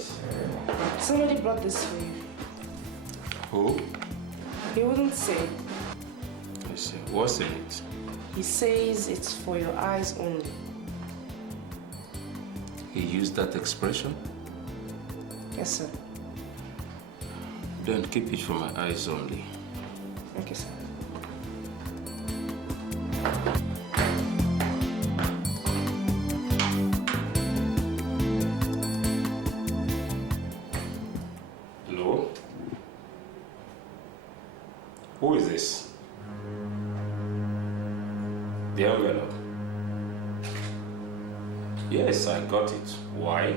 Yes. Somebody brought this for you. Who? He wouldn't say. I see. What's in it? He says it's for your eyes only. He used that expression? Yes, sir. Then keep it for my eyes only. Okay, sir. Hello? Who is this? The envelope. Yes, I got it. Why?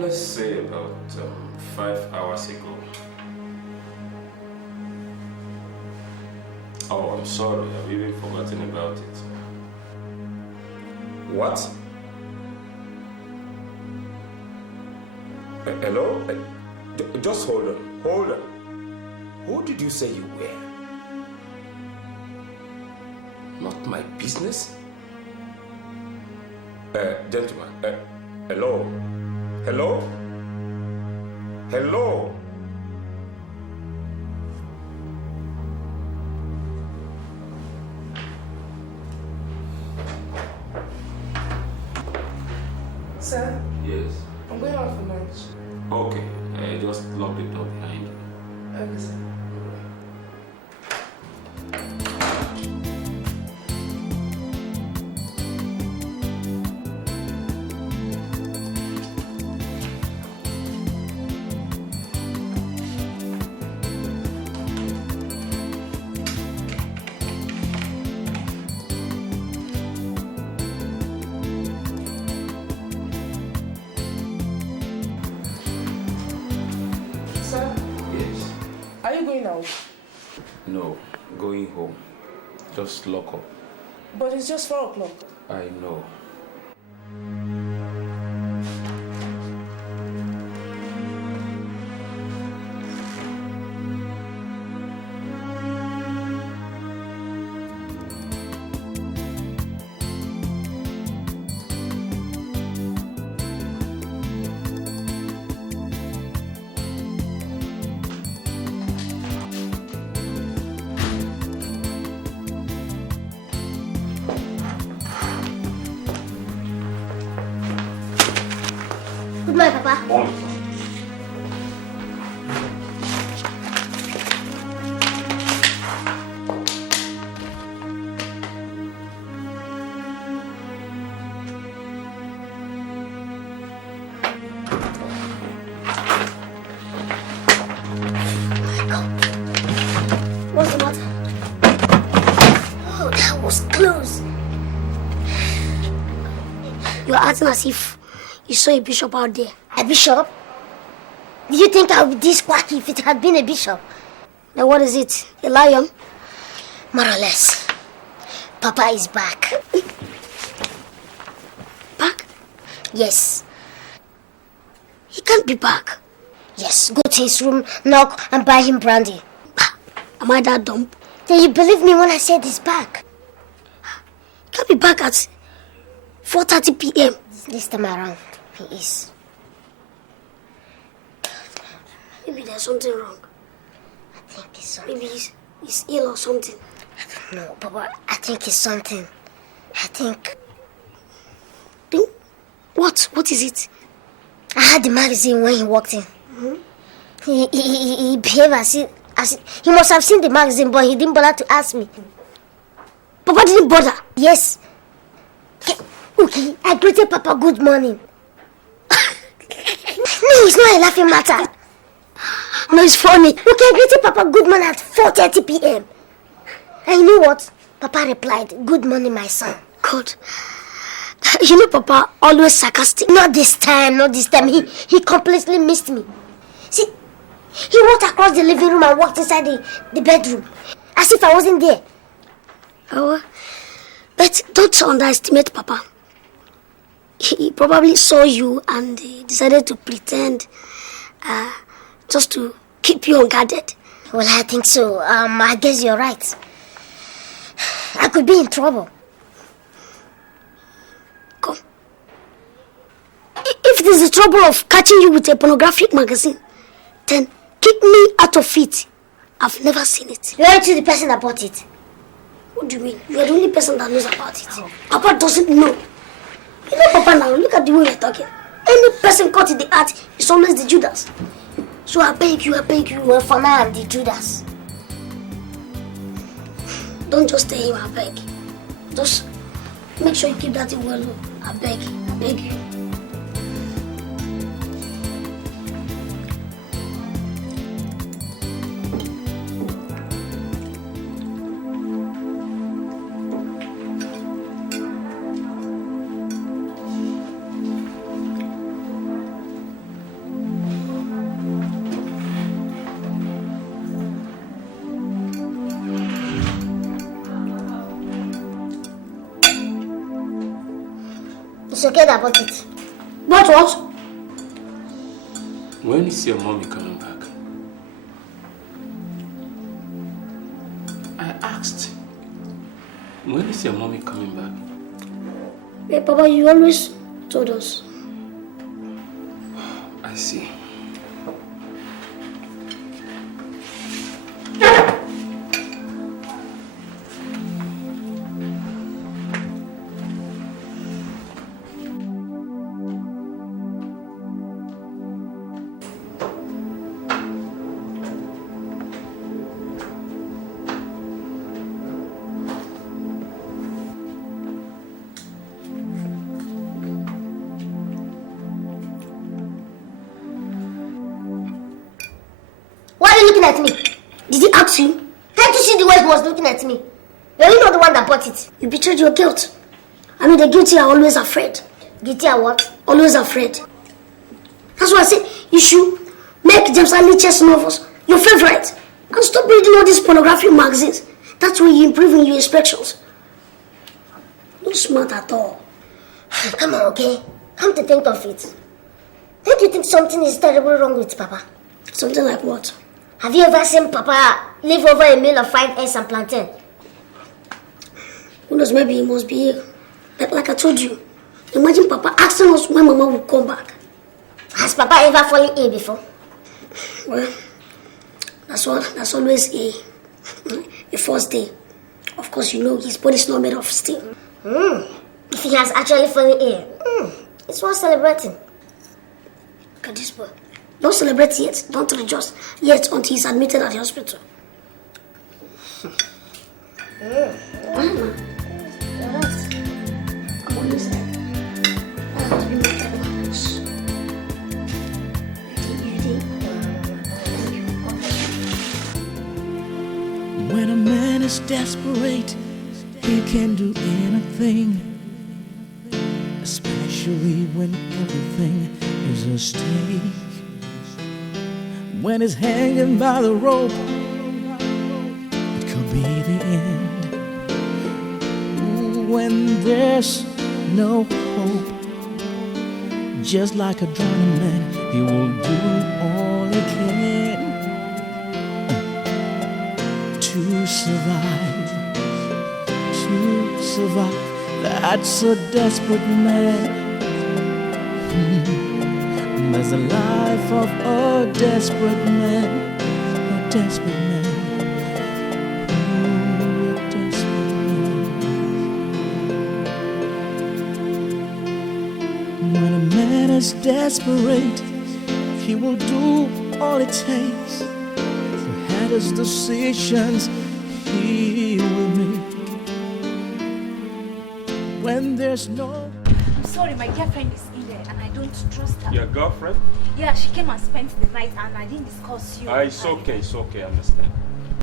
Let's say about 5 hours ago. Oh, I'm sorry. I've even forgotten about it. What? Hello? Just hold on. Hold on. Who did you say you were? Not my business? Gentlemen, hello? Hello? Hello? Sir? Yes. I'm going out for lunch. Okay, just lock the door behind you. Okay, sir. Are you going out? No, going home. Just lock up. But it's just 4 o'clock. I know. Good morning, Papa. Morning. What's the matter? Oh, that was close. You're acting as if you saw a bishop out there. A bishop? Do you think I would be this quacky if it had been a bishop? Then what is it? A lion? More or less. Papa is back. Back? Yes. He can't be back. Yes, go to his room, knock, and buy him brandy. Am I that dumb? Then you believe me when I said he's back. He can't be back at 4:30 p.m. This time around, he is. Maybe there's something wrong. I think it's something. Maybe he's ill or something. No, Papa, I think it's something. I think... What? What is it? I had the magazine when he walked in. Mm-hmm. He behaved as if... He must have seen the magazine, but he didn't bother to ask me. Papa didn't bother? Yes. Okay, I greeted Papa good morning. No, it's not a laughing matter. No, it's funny. Okay, I greeted Papa good morning at 4:30 p.m. And you know what? Papa replied, good morning, my son. Good. You know, Papa always sarcastic. Not this time, not this time. He completely missed me. See, he walked across the living room and walked inside the bedroom. As if I wasn't there. Oh, but don't underestimate Papa. He probably saw you and decided to pretend just to keep you unguarded. Well, I think so. I guess you're right. I could be in trouble. If it is the trouble of catching you with a pornographic magazine, then keep me out of it. I've never seen it. You aren't the person that bought it. What do you mean? You're the only person that knows about it. Papa doesn't know. You know Papa now, look at the way you're talking. Any person caught in the act is always the Judas. So I beg you, well, for now I'm the Judas. Don't just tell him, I beg. Just make sure you keep that thing well. I beg you. It's okay that I bought it. But what? When is your mommy coming back? I asked. When is your mommy coming back? Hey, Papa, you always told us. I see. At me. Did he ask you? Can't you see the way he was looking at me? You're not the one that bought it. You betrayed your guilt. I mean, the guilty are always afraid. Guilty are what? Always afraid. That's why I said you should make James Ali chess novels your favorite and stop reading all these pornographic magazines. That's where you improve in your inspections. Not smart at all. Come on, okay? Come to think of it. Don't you think something is terribly wrong with Papa? Something like what? Have you ever seen Papa leave over a meal of fried eggs and plantain? Who knows, maybe he must be here. Like I told you, imagine Papa asking us when Mama will come back. Has Papa ever fallen ill before? Well, that's always a first day. Of course, you know his body's not made of steel. If he has actually fallen ill, it's worth celebrating. Look at this boy. Don't celebrate yet. Don't rejoice yet until he's admitted at the hospital. Come on, listen. When a man is desperate, he can do anything, especially when everything is a stake. When he's hanging by the rope, it could be the end. When there's no hope, just like a drowning man, he will do all he can to survive. That's a desperate man. There's the life of a desperate man, a desperate man, a desperate man. When a man is desperate, he will do all it takes. The hardest decisions he will make. When there's no... I'm sorry, my girlfriend is in there and I don't trust her. Your girlfriend? Yeah, she came and spent the night and I didn't discuss you. It's okay, I understand.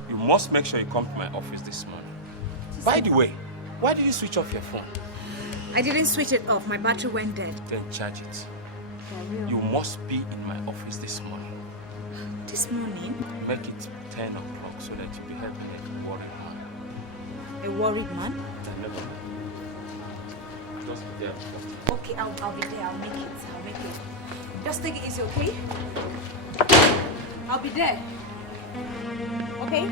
You must make sure you come to my office this morning. By the way, why did you switch off your phone? I didn't switch it off, my battery went dead. Then charge it. You must be in my office this morning. This morning? Make it 10 o'clock so that you'll be helping a worried man. A worried man? Never mind. Just be there. Okay, I'll be there. I'll make it. Just take it easy, okay? I'll be there. Okay?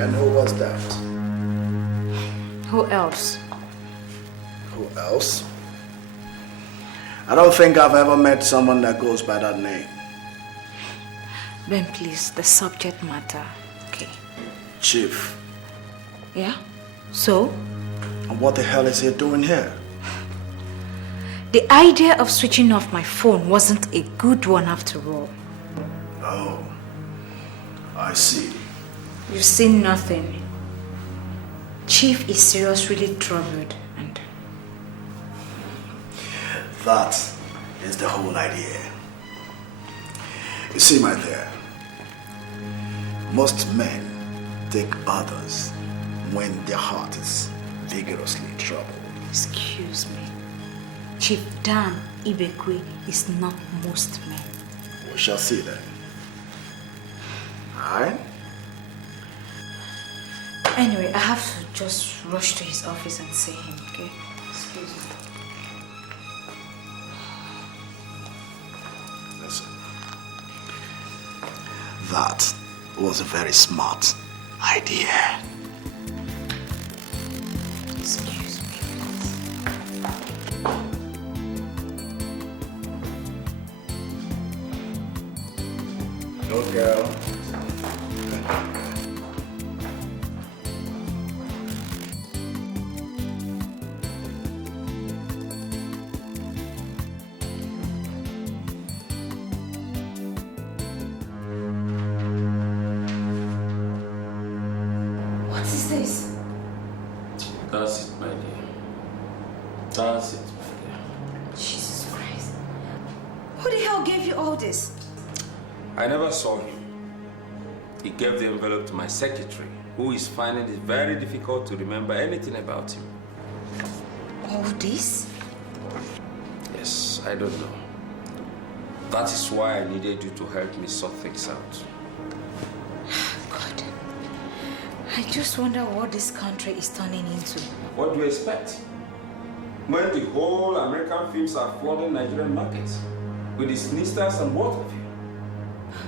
And who was that? Who else? Who else? I don't think I've ever met someone that goes by that name. Ben, please, the subject matter, okay? Chief. Yeah? So? And what the hell is he doing here? The idea of switching off my phone wasn't a good one after all. Oh, I see. You've seen nothing. Chief is seriously troubled and... That is the whole idea. You see, my dear, most men take others when their heart is vigorously troubled. Excuse me. Chief Dan Ibekwe is not most men. We shall see then. Alright? Anyway, I have to just rush to his office and see him, okay? Excuse me. Listen. That was a very smart idea. Excuse me. Good girl. What is this? That's it, my dear. That's it, my dear. Jesus Christ. Who the hell gave you all this? I never saw him. He gave the envelope to my secretary, who is finding it very difficult to remember anything about him. All this? Yes, I don't know. That is why I needed you to help me sort things out. God. I just wonder what this country is turning into. What do you expect? When the whole American films are flooding Nigerian markets with the snisters and what have you?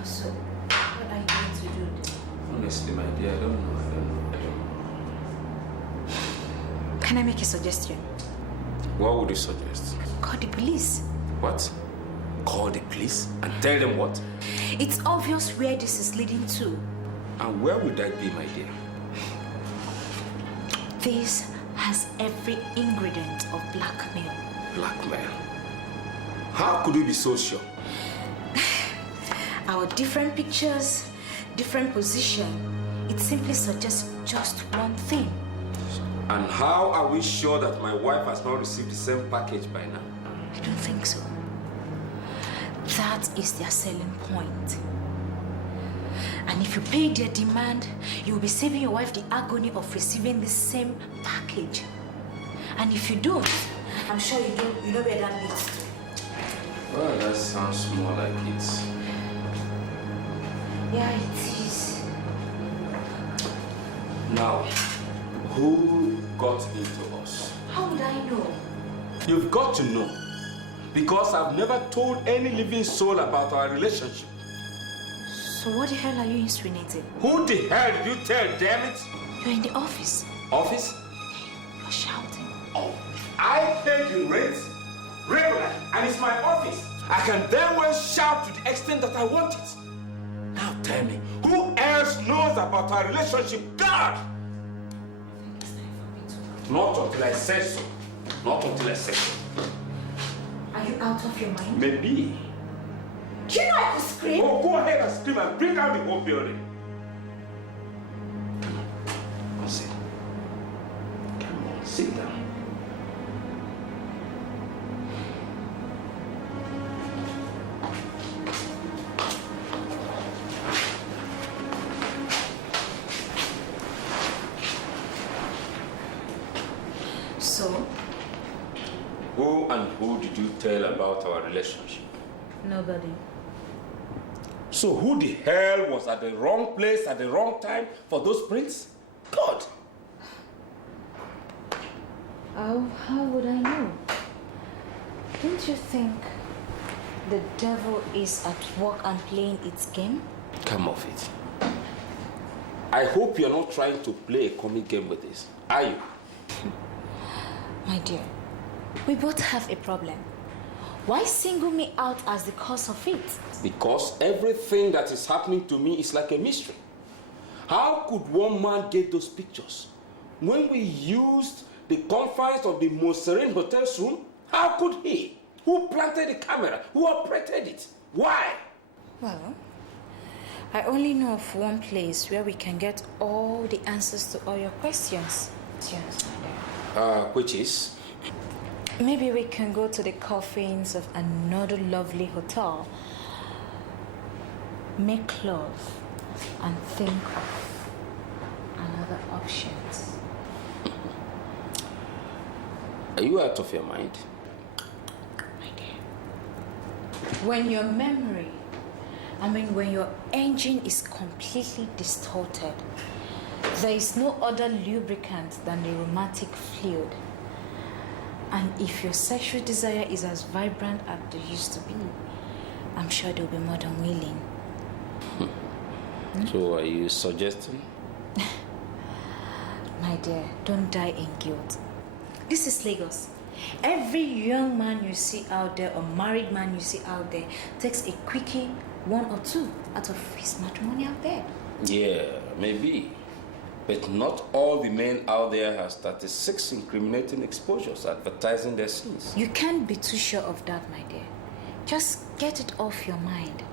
So, what are you going to do then? Honestly, my dear, I don't know. Can I make a suggestion? What would you suggest? Call the police. What? Call the police and tell them what? It's obvious where this is leading to. And where would that be, my dear? This has every ingredient of blackmail. Blackmail? How could you be so sure? Our different pictures, different position, it simply suggests just one thing. And how are we sure that my wife has not received the same package by now? I don't think so. That is their selling point. And if you pay their demand, you will be saving your wife the agony of receiving the same package. And if you don't, I'm sure you know where that leads to. Well, that sounds more like it. Yeah, it is. Now, who got into us? How would I know? You've got to know. Because I've never told any living soul about our relationship. So what the hell are you insinuating? Who the hell did you tell, damn it? You're in the office. Office? You're shouting. Oh, I paid you rent regular, and it's my office. I can very well shout to the extent that I want it. Now tell me, who else knows about our relationship? God! Not until I say so. Not until I say so. Are you out of your mind? Maybe. Do you know I could scream? Oh, go ahead and scream and bring out the whole building. Come on, sit. Come on, sit down. So? Who and who did you tell about our relationship? Nobody. So who the hell was at the wrong place at the wrong time for those prints? God! How would I know? Don't you think the devil is at work and playing its game? Come off it. I hope you're not trying to play a comic game with this, are you? My dear, we both have a problem. Why single me out as the cause of it? Because everything that is happening to me is like a mystery. How could one man get those pictures? When we used the confines of the most serene hotel's room, how could he? Who planted the camera? Who operated it? Why? Well, I only know of one place where we can get all the answers to all your questions. Yes, my dear. Which is? Maybe we can go to the coffins of another lovely hotel, make love, and think of another options. Are you out of your mind? My dear, when your memory, when your engine is completely distorted, there is no other lubricant than the romantic fluid. And if your sexual desire is as vibrant as they used to be, I'm sure they'll be more than willing. So are you suggesting? My dear, don't die in guilt. This is Lagos. Every young man you see out there or married man you see out there takes a quickie, 1 or 2 out of his matrimonial bed. Yeah, maybe. But not all the men out there have 36 incriminating exposures advertising their sins. You can't be too sure of that, my dear. Just get it off your mind.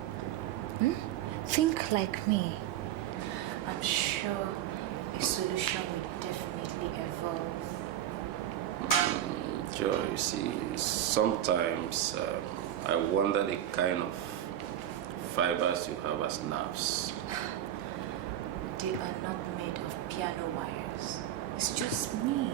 Think like me. I'm sure a solution will definitely evolve. Joy, you see, sometimes I wonder the kind of fibers you have as nerves. They are not made of piano wires. It's just me.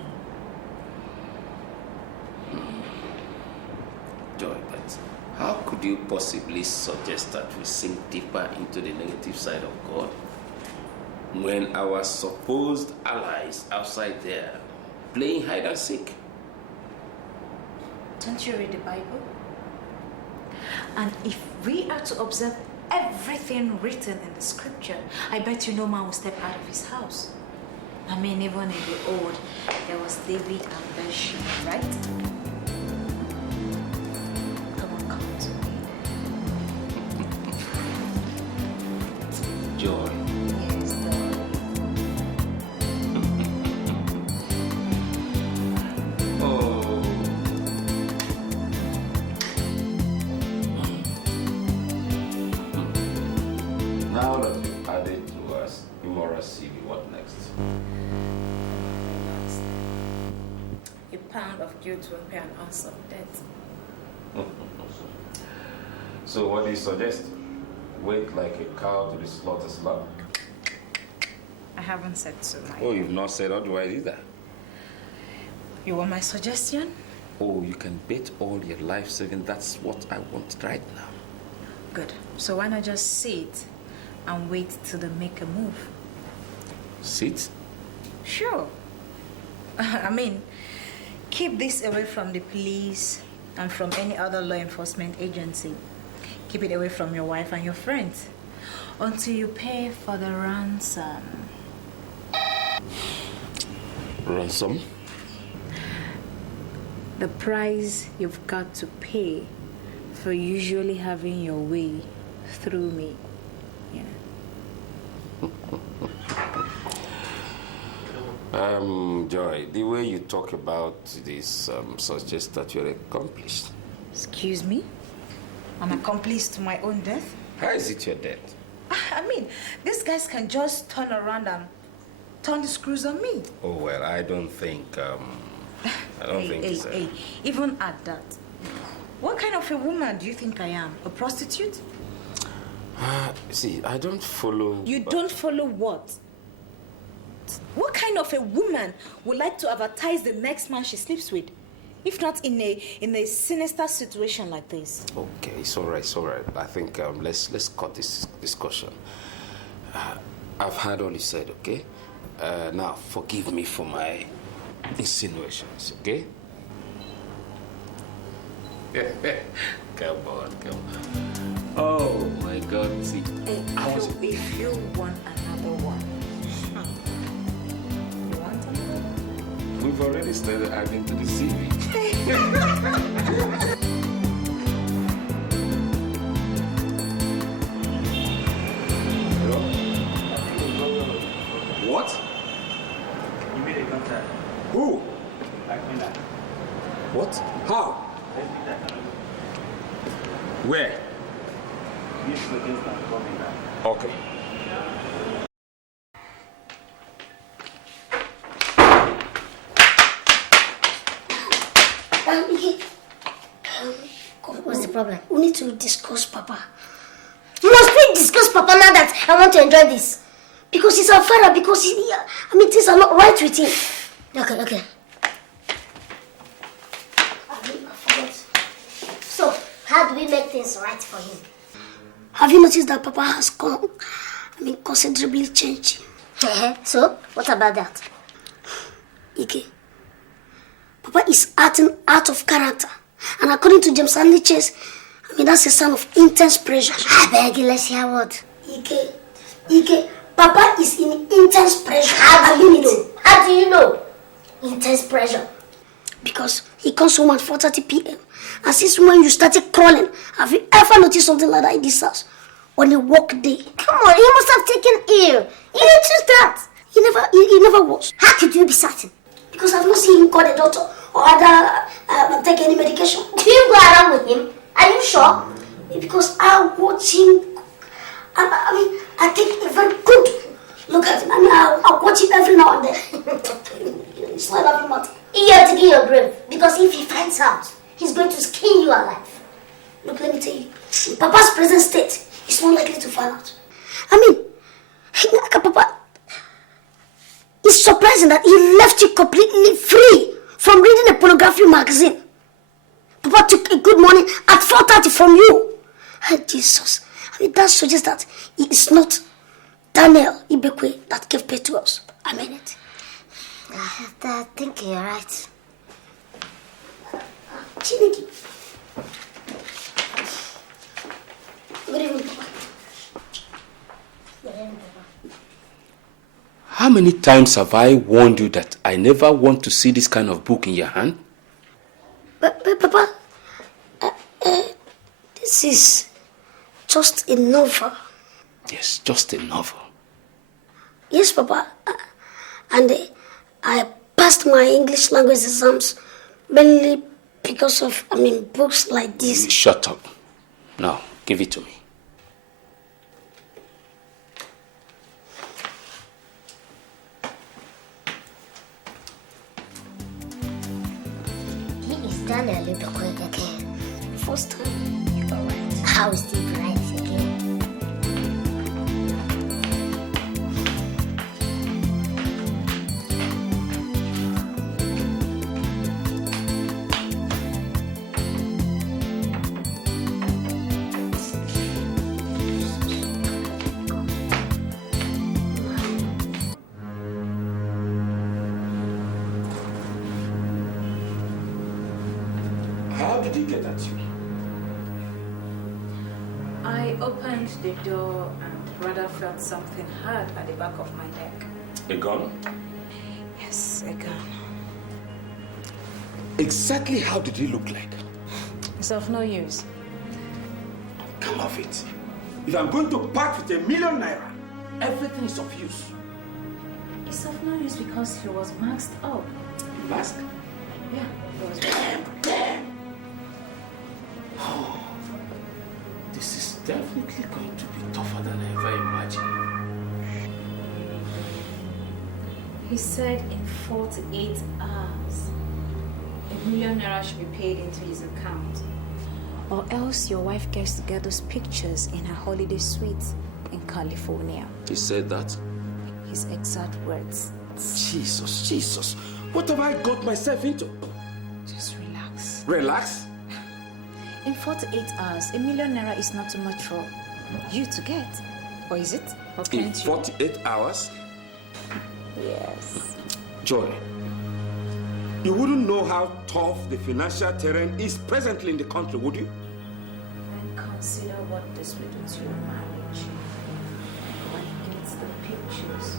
Joy, but how could you possibly suggest that we sink deeper into the negative side of God when our supposed allies outside there playing hide and seek? Don't you read the Bible? And if we are to observe everything written in the scripture, I bet you no man will step out of his house. Even in the old, there was David and Bathsheba, right? Come to me. Joy. Yes, darling. Oh. Now that you've added to us immoral CV, what next? A pound of guilt will pay an ounce of debt. So what do you suggest? Wait like a cow to the slaughter slab? I haven't said so, my Oh, you've not said otherwise either. You want my suggestion? Oh, you can bet all your life saving. That's what I want right now. Good. So why not just sit and wait till they make a move? Sit? Sure. Keep this away from the police and from any other law enforcement agency. Keep it away from your wife and your friends until you pay for the ransom. Ransom? The price you've got to pay for usually having your way through me. Yeah. Joy, the way you talk about this suggests that you're accomplished. Excuse me? I'm accomplice to my own death? How is it your death? These guys can just turn around and turn the screws on me. Oh, well, I don't think, Hey, even at that, what kind of a woman do you think I am? A prostitute? See, I don't follow... You don't follow what? What kind of a woman would like to advertise the next man she sleeps with? If not in a sinister situation like this. Okay, it's all right. I think let's cut this discussion. I've heard all you said, okay? Now, forgive me for my insinuations, okay? Come on. Oh, my God. See, If you want another one, we've already started adding to the CV. What? You made a contact. Who? Akina. What? How? Where? This location is coming back. Okay. What's the problem? We need to discuss Papa. Must we discuss Papa now that I want to enjoy this? Because he's our father, because things are not right with him. Okay. I forgot. So, how do we make things right for him? Have you noticed that Papa has considerably changed? So, what about that? Ike, Papa is acting out of character. And according to James Stanley Chase, that's a sign of intense pressure. I beg you, let's hear what? Ike, Papa is in intense pressure. How do you know? Intense pressure. Because he comes home at 4:30 p.m. And since when you started crawling, have you ever noticed something like that in this house? On a work day? Come on, he must have taken ill. You didn't choose that. He never was. How could you be certain? Because I've not seen him call the doctor or either take any medication. Do you go around with him? Are you sure? Because I watch him. I take a very good look at him. I watch him every now and then. It's like every month. You have to get your grave. Because if he finds out, he's going to skin you alive. Look, let me tell you. In Papa's present state, he's not likely to find out. Papa, it's surprising that he left you completely free from reading a pornography magazine. Papa took a good morning at 4:30 from you. Jesus. That suggests that it is not Daniel Ibekwe that gave birth to us. I mean it. I think you're right. Chinedu. Good evening, Papa. Good evening, Papa. How many times have I warned you that I never want to see this kind of book in your hand? But Papa, this is just a novel. Yes, just a novel. Yes, Papa. And I passed my English language exams mainly because of, books like this. Shut up. Now, give it to me. He is Daniel Ibekwe again. First time, you are right. How is he right again? How did he get at you? I opened the door and rather felt something hard at the back of my neck. A gun? Yes, a gun. Exactly how did he look like? It's of no use. Come off it. If I'm going to part with ₦1 million, everything is of use. It's of no use because he was masked up. Mask? Yeah, he was Oh, this is definitely going to be tougher than I ever imagined. He said in 48 hours, ₦1 million should be paid into his account. Or else your wife gets to get those pictures in her holiday suite in California. He said that? His exact words. Jesus. What have I got myself into? Just relax. Relax? In 48 hours, ₦1 million is not too much for you to get. Or is it? Or In can't you? 48 hours? Yes. Joy, you wouldn't know how tough the financial terrain is presently in the country, would you? And consider what this will do to your marriage. When he gets the pictures.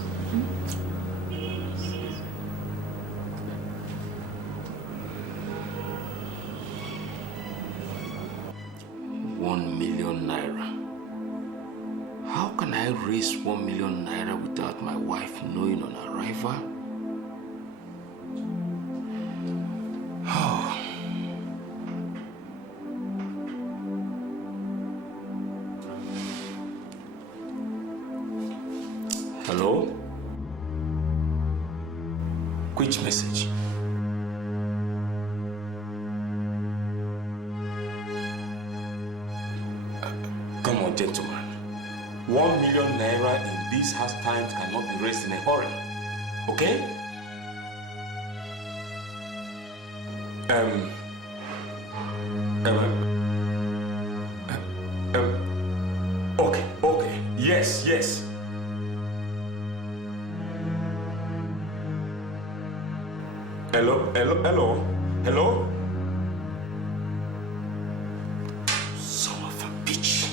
million naira. How can I raise 1 million naira without my wife knowing on arrival? Oh. Hello? Which message? Come on, gentlemen. 1 million naira in these hard times cannot be raised in a hurry. Okay? Okay. Yes. Hello? Son of a bitch.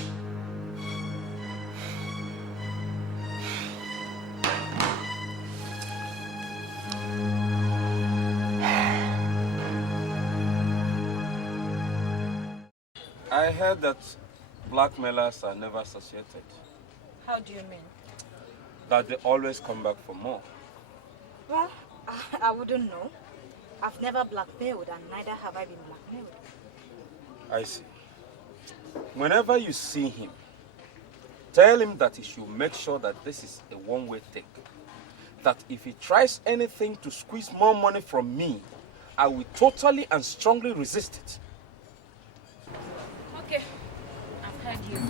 I heard that blackmailers are never satiated. How do you mean? That they always come back for more. Well, I wouldn't know. I've never blackmailed and neither have I been blackmailed. I see. Whenever you see him, tell him that he should make sure that this is a one-way thing. That if he tries anything to squeeze more money from me, I will totally and strongly resist it. Okay, I've heard you.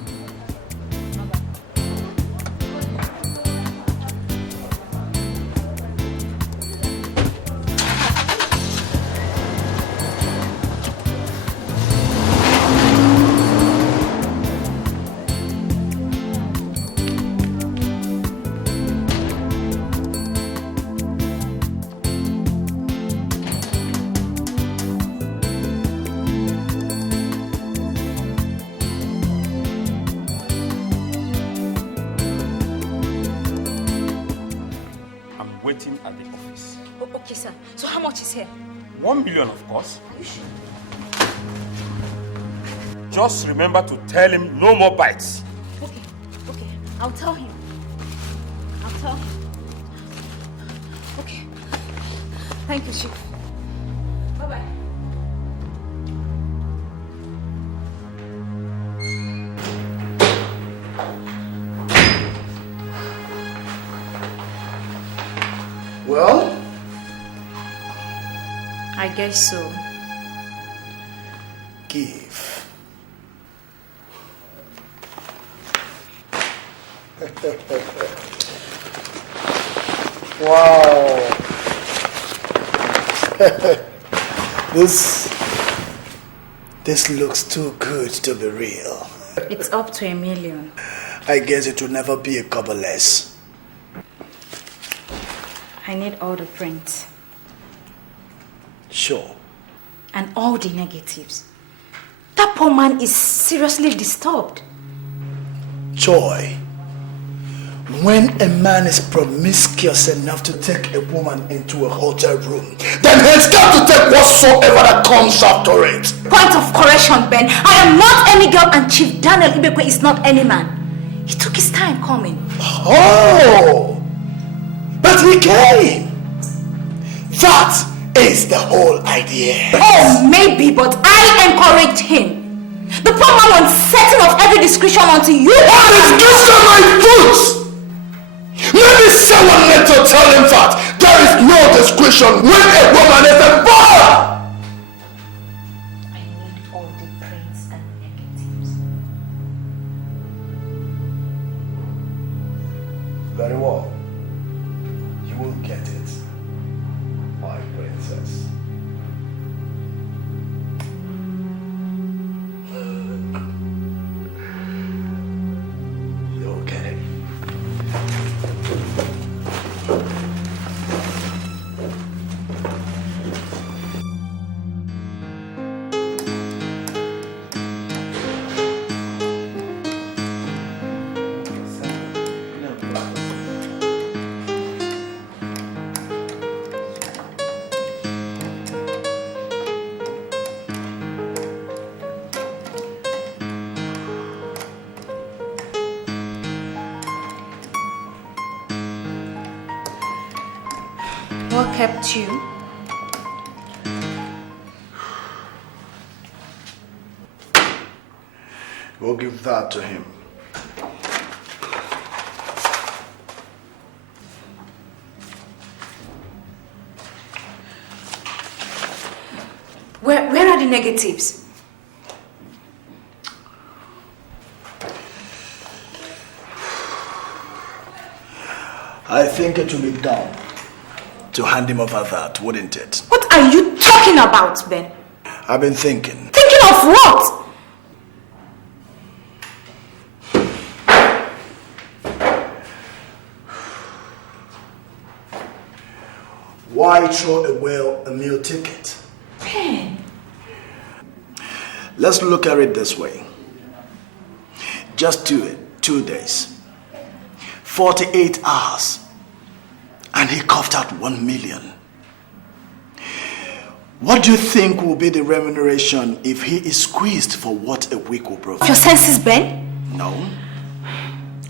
At the office. Oh, okay, sir. So how much is here? 1 million, of course. Are you sure? Just remember to tell him no more bites. Okay. I'll tell him. Okay. Thank you, Chief. Bye-bye. Well? I guess so. Give. Wow. This looks too good to be real. It's up to 1 million. I guess it will never be a couple less. I need all the prints. Sure. And all the negatives. That poor man is seriously disturbed. Joy. When a man is promiscuous enough to take a woman into a hotel room, then he's got to take whatsoever that comes after it. Point of correction, Ben. I am not any girl and Chief Daniel Ibekwe is not any man. He took his time coming. Oh! But he came! That is the whole idea. Oh, maybe, but I encouraged him. The poor man was certain of every discretion until you... What discretion my foot? Maybe someone need to tell him that there is no discretion when a woman is involved! I need all the prints and negatives. Very well. You will get it, my princess. You'll get it. What kept you? We'll give that to him. Where are the negatives? I think it will be dumb to hand him over that, wouldn't it? What are you talking about, Ben? I've been thinking. Thinking of what? Why throw away a meal ticket? Ben. Let's look at it this way. Just do it. 2 days. 48 hours. And he coughed out 1 million. What do you think will be the remuneration if he is squeezed for what a week will provide? Your senses, Ben? No.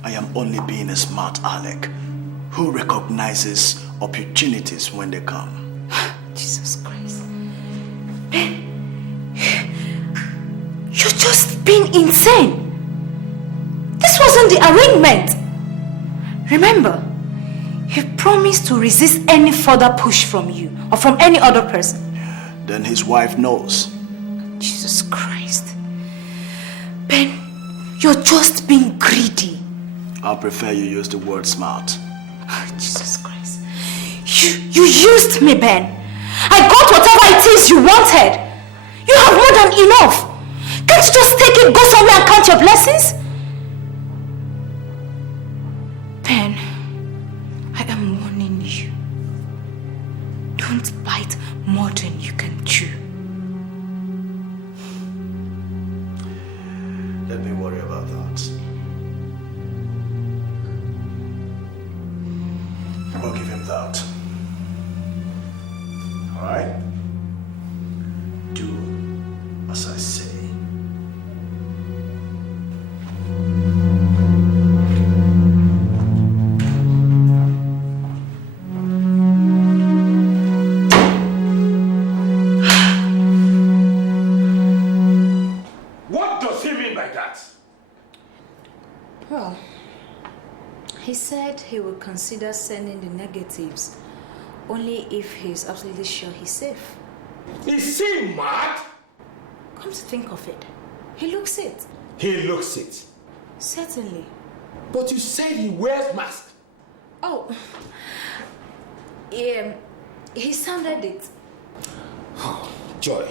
I am only being a smart Alec who recognizes opportunities when they come. Jesus Christ. Ben, you're just being insane. This wasn't the arrangement. Remember, he promised to resist any further push from you or from any other person. Then his wife knows. Jesus Christ. Ben, you're just being greedy. I prefer you use the word smart. Jesus Christ. You used me, Ben. I got whatever it is you wanted. You have more than enough. Can't you just take it, go somewhere and count your blessings? Ben, I am warning you. Don't bite more than you can chew. Let me worry about that. We'll give him that. Alright? Do as I say. What does he mean by that? Well, he said he would consider sending the negatives only if he's absolutely sure he's safe. Is he mad? Come to think of it, he looks it. He looks it. Certainly. But you said he wears mask. Oh, yeah, he sounded it. Joy,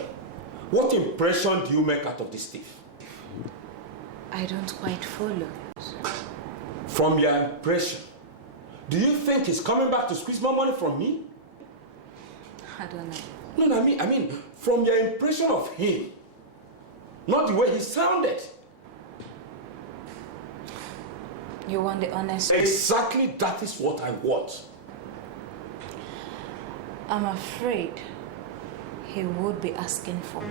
what impression do you make out of this thief? I don't quite follow. From your impression, do you think he's coming back to squeeze more money from me? I don't know. No, I mean, from your impression of him, not the way he sounded. You want the honest? Exactly, that is what I want. I'm afraid he would be asking for.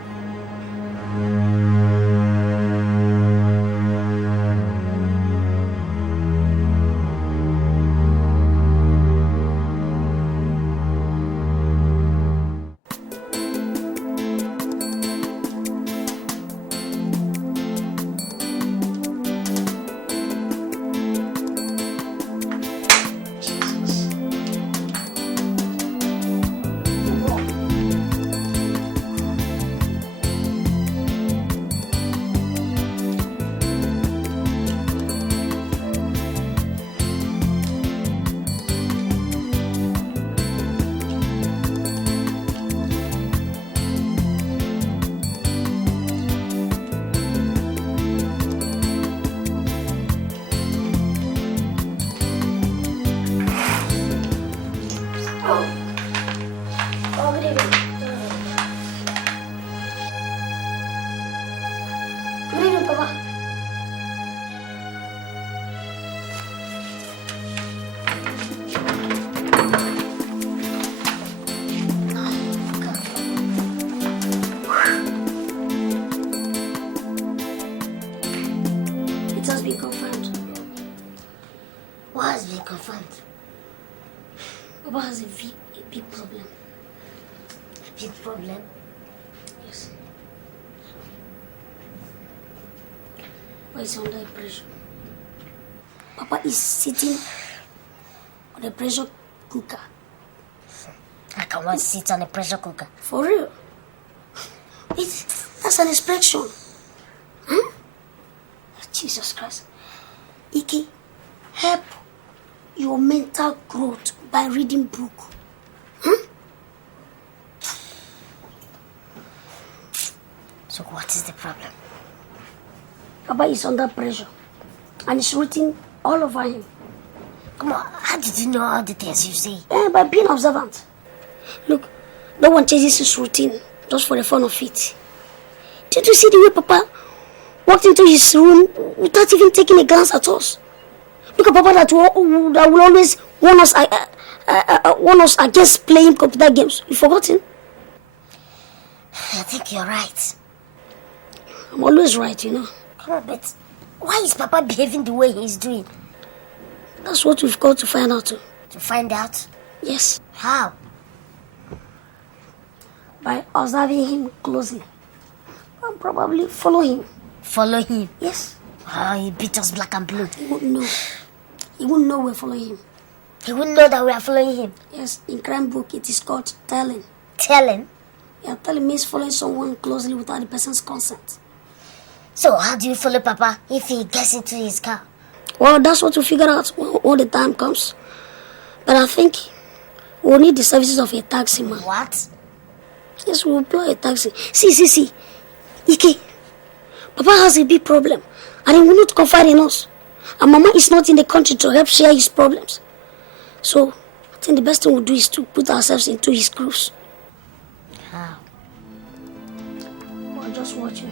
big problem. A big problem? Yes. But it's under pressure. Papa is sitting on a pressure cooker. I can't sit on a pressure cooker. For real? That's an inspection. Huh? Jesus Christ. Iki, help your mental growth by reading book. Huh? So what is the problem? Papa is under pressure and it's written all over him. Come on, how did you know all the things you say? By being observant. Look, no one chases his routine just for the fun of it. Did you see the way Papa walked into his room without even taking a glance at us? Because Papa that will always warn us against playing computer games. You forgotten? I think you're right. I'm always right, you know. Come on, but why is Papa behaving the way he's doing? That's what we've got to find out. To find out? Yes. How? By observing him closely. And probably follow him. Follow him? Yes. He beat us black and blue. He won't know. He won't know we're following him. He wouldn't know that we are following him? Yes. In crime book, it is called telling. Telling? Yeah, telling means following someone closely without the person's consent. So how do you follow Papa if he gets into his car? Well, that's what we'll figure out when the time comes. But I think we'll need the services of a taxi man. What? Yes, we'll employ a taxi. See. Ike, Papa has a big problem and he will not confide in us. And Mama is not in the country to help share his problems. So, I think the best thing we'll do is to put ourselves into his grooves. How? Well, just watch him.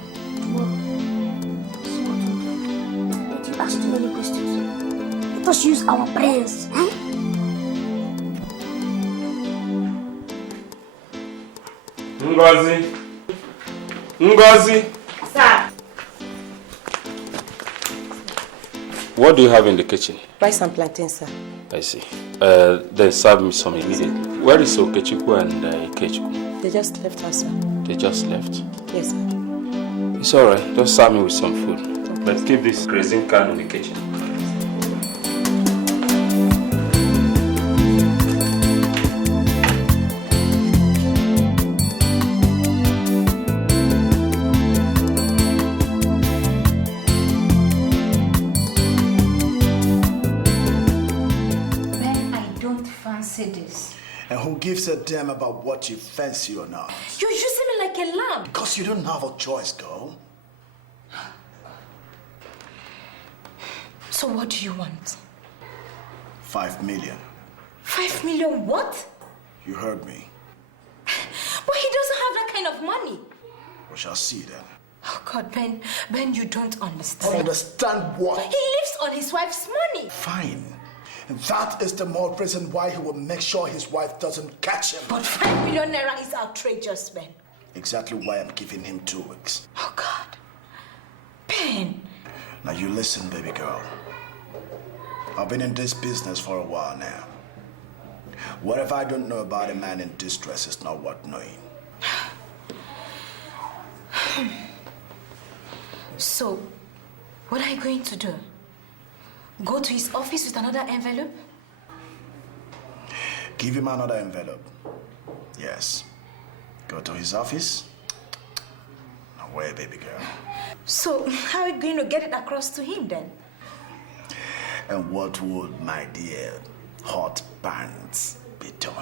Don't you ask too many questions. Let us use our brains. Ngozi. Sir. What do you have in the kitchen? Rice and plantain, sir. I see. Then serve me some immediately. Where is Okechukwu and Ikechukwu? They just left us, sir. They just left? Yes, sir. It's alright. Just serve me with some food. Okay. Let's keep this grazing can in the kitchen. This. And who gives a damn about what you fancy or not? You're using me like a lamb. Because you don't have a choice, girl. So what do you want? 5 million. 5 million what? You heard me. But he doesn't have that kind of money. We shall see then. Oh God, Ben, you don't understand. Understand what? He lives on his wife's money. Fine. And that is the more reason why he will make sure his wife doesn't catch him. But 5 million naira is outrageous, Ben. Exactly why I'm giving him 2 weeks. Oh God. Ben. Now you listen, baby girl. I've been in this business for a while now. Whatever I don't know about a man in distress is not worth knowing. So, what are you going to do? Go to his office with another envelope? Give him another envelope. Yes. Go to his office. Now where, baby girl? So, how are you going to get it across to him then? And what would my dear hot pants be doing?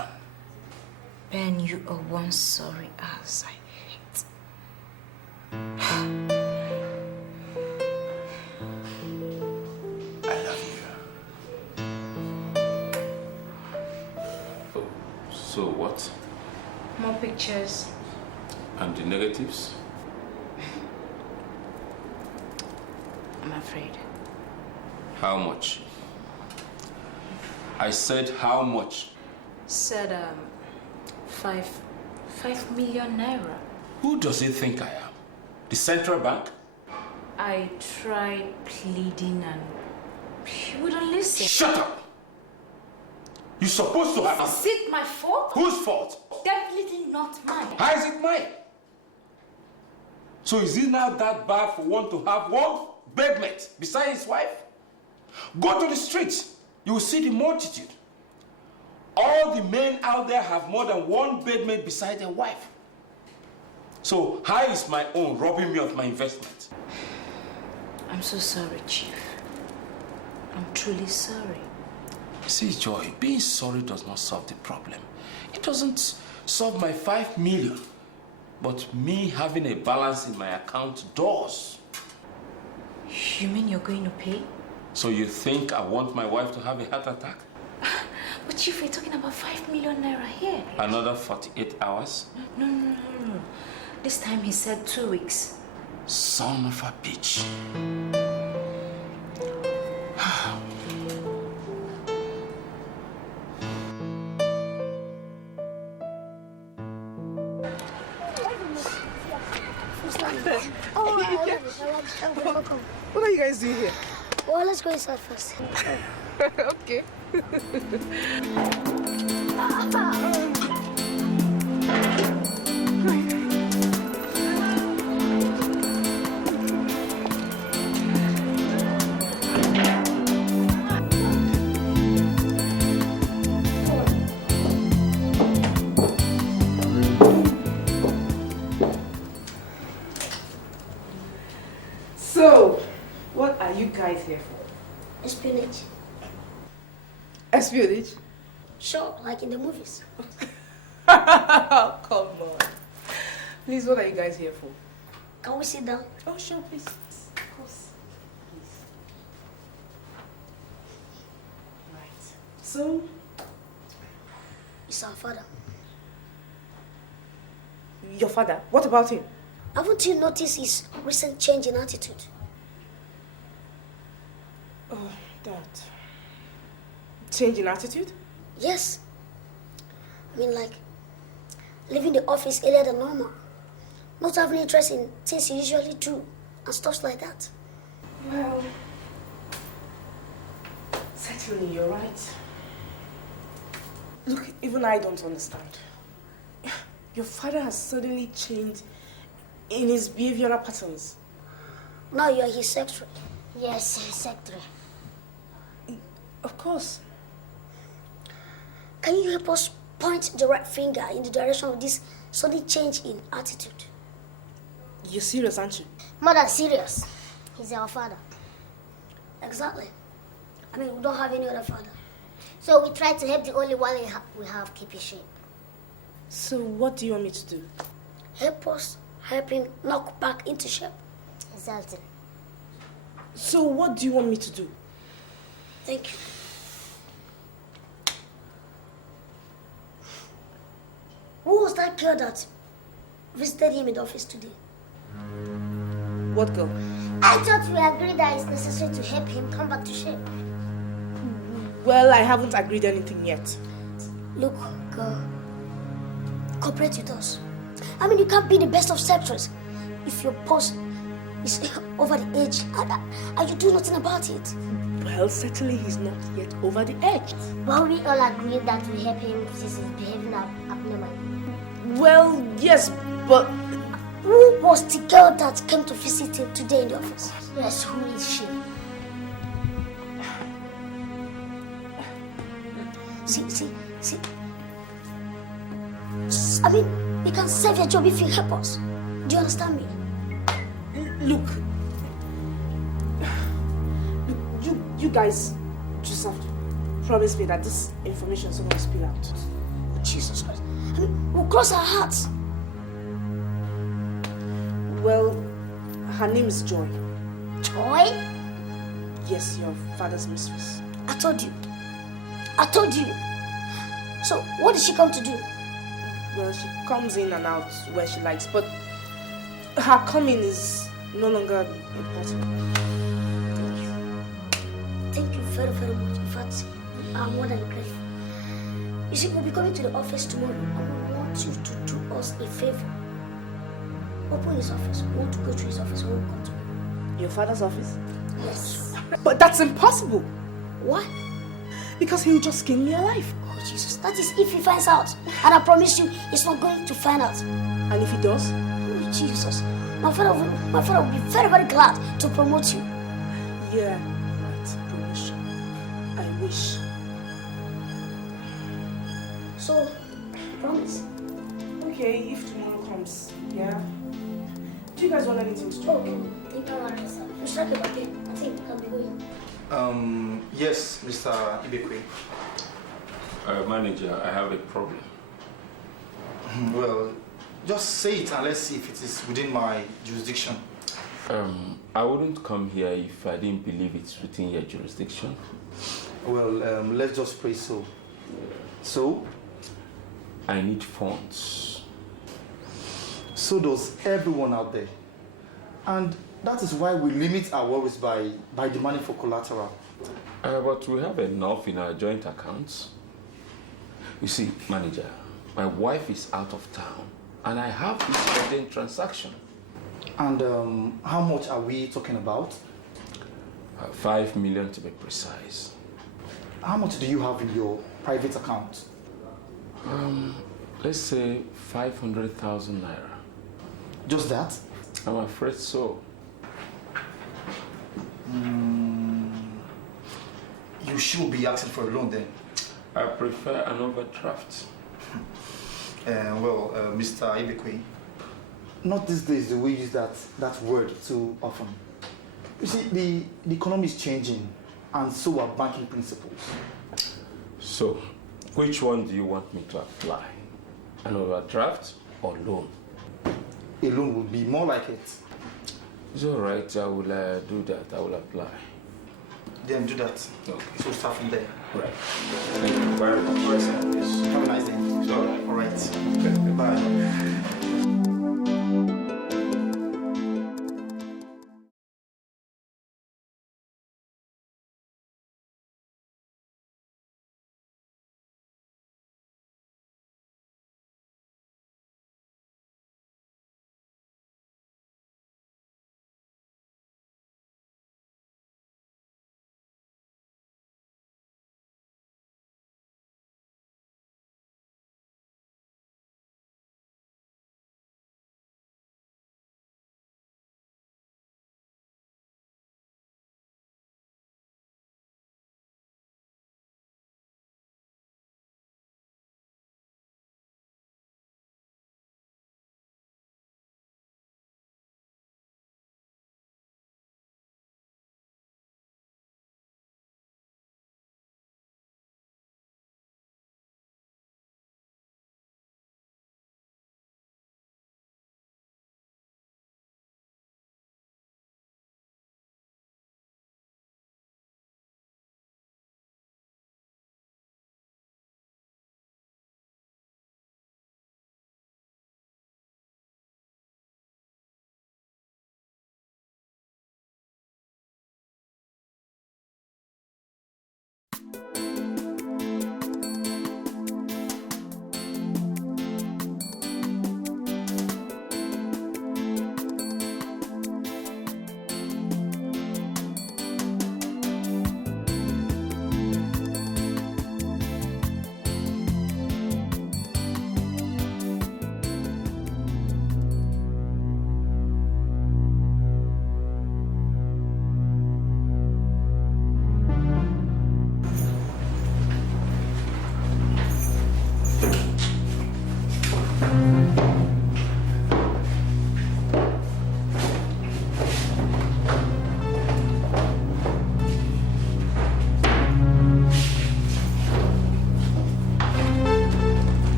Ben, you are one sorry ass I hate. I love you. Oh, so what? More pictures. And the negatives? I'm afraid. How much? I said how much? Said 5 million naira. Who does he think I am? The central bank? I tried pleading and he wouldn't listen. Shut up! You're supposed to have... Is it my fault? Whose fault? Definitely not mine. How is it mine? So is it now that bad for one to have one bedmate beside his wife? Go to the streets. You will see the multitude. All the men out there have more than one bedmate beside their wife. So how is my own robbing me of my investment? I'm so sorry, Chief. I'm truly sorry. See, Joy, being sorry does not solve the problem. It doesn't solve my 5 million. But me having a balance in my account does. You mean you're going to pay? So you think I want my wife to have a heart attack? But Chief, we're talking about 5 million naira here. Another 48 hours? No. This time he said 2 weeks. Son of a bitch. What are you guys doing here? Well, let's go inside first. Okay. So, what are you guys here for? Espionage. Espionage? Sure, like in the movies. Come on. Please, what are you guys here for? Can we sit down? Oh, sure, please. Of course. Please. Right. So, It's our father. your father, what about him? Haven't you noticed his recent change in attitude? Oh, that. Change in attitude? Yes. I mean, like, leaving the office earlier than normal. Not having interest in things you usually do, and stuff like that. Well, certainly you're right. Look, even I don't understand. Your father has suddenly changed in his behavioral patterns. Now you're his secretary. Yes, his secretary. Of course. Can you help us point the right finger in the direction of this sudden change in attitude? You're serious, aren't you? More than serious. He's our father. Exactly. I mean, we don't have any other father. So we try to help the only one we have keep his shape. So what do you want me to do? Help us help him knock back into shape. Exactly. So what do you want me to do? Thank you. Who was that girl that visited him in the office today? What girl? I thought we agreed that it's necessary to help him come back to shape. Well, I haven't agreed anything yet. Look, girl, cooperate with us. I mean, you can't be the best of secretaries if your boss is over the edge and you do nothing about it. Well, certainly he's not yet over the edge. Well, we all agreed that we help him since he's behaving abnormally. Well, yes, but... Who was the girl that came to visit him today in the office? Yes, who is she? See. I mean, we can save your job if you help us. Do you understand me? Look, you guys just have to promise me that this information is not going to spill out. Jesus Christ. I mean, we'll cross our hearts. Well, her name is Joy. Joy? Yes, your father's mistress. I told you. So, what did she come to do? Well, she comes in and out where she likes, but her coming is no longer important. Thank you very, very much. In fact, I'm more than grateful. You see, we'll be coming to the office tomorrow, and we want you to do us a favor. Open his office. We want to go to his office. We won't come to him. Your father's office? Yes. But that's impossible. Why? Because he'll just skin me alive. Jesus, that is if he finds out. And I promise you, he's not going to find out. And if he does? Oh, Jesus, my father will be very, very glad to promote you. Yeah, right, promotion. I wish. So, promise? Okay, if tomorrow comes, yeah. Do you guys want anything to talk? Okay, take care of yourself. Mr. Kebake, I think I'll be going. Yes, Mr. Ibekwe. Manager, I have a problem. Well, just say it and let's see if it is within my jurisdiction. I wouldn't come here if I didn't believe it's within your jurisdiction. Well, let's just pray so. So? I need funds. So does everyone out there. And that is why we limit our worries by demanding for collateral. But we have enough in our joint accounts. You see, manager, my wife is out of town and I have this urgent transaction. And how much are we talking about? 5 million to be precise. How much do you have in your private account? Let's say 500,000 naira. Just that? I'm afraid so. You should be asking for a loan then. I prefer an overdraft. Well, Mr. Ibekwe, not these days do we use that word too often. You see, the economy is changing and so are banking principles. So, which one do you want me to apply? An overdraft or loan? A loan would be more like it. It's all right, I will do that. I will apply. Then do that. Okay. So start from there. Right. Thank you very much. All right, sir. Yes. Have a nice day. It's all right. All right. Okay. Bye.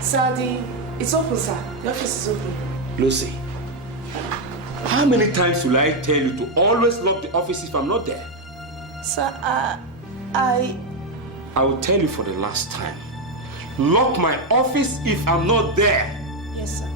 Sir, it's open, sir. The office is open. Lucy, how many times will I tell you to always lock the office if I'm not there? Sir, I will tell you for the last time. Lock my office if I'm not there. Yes, sir.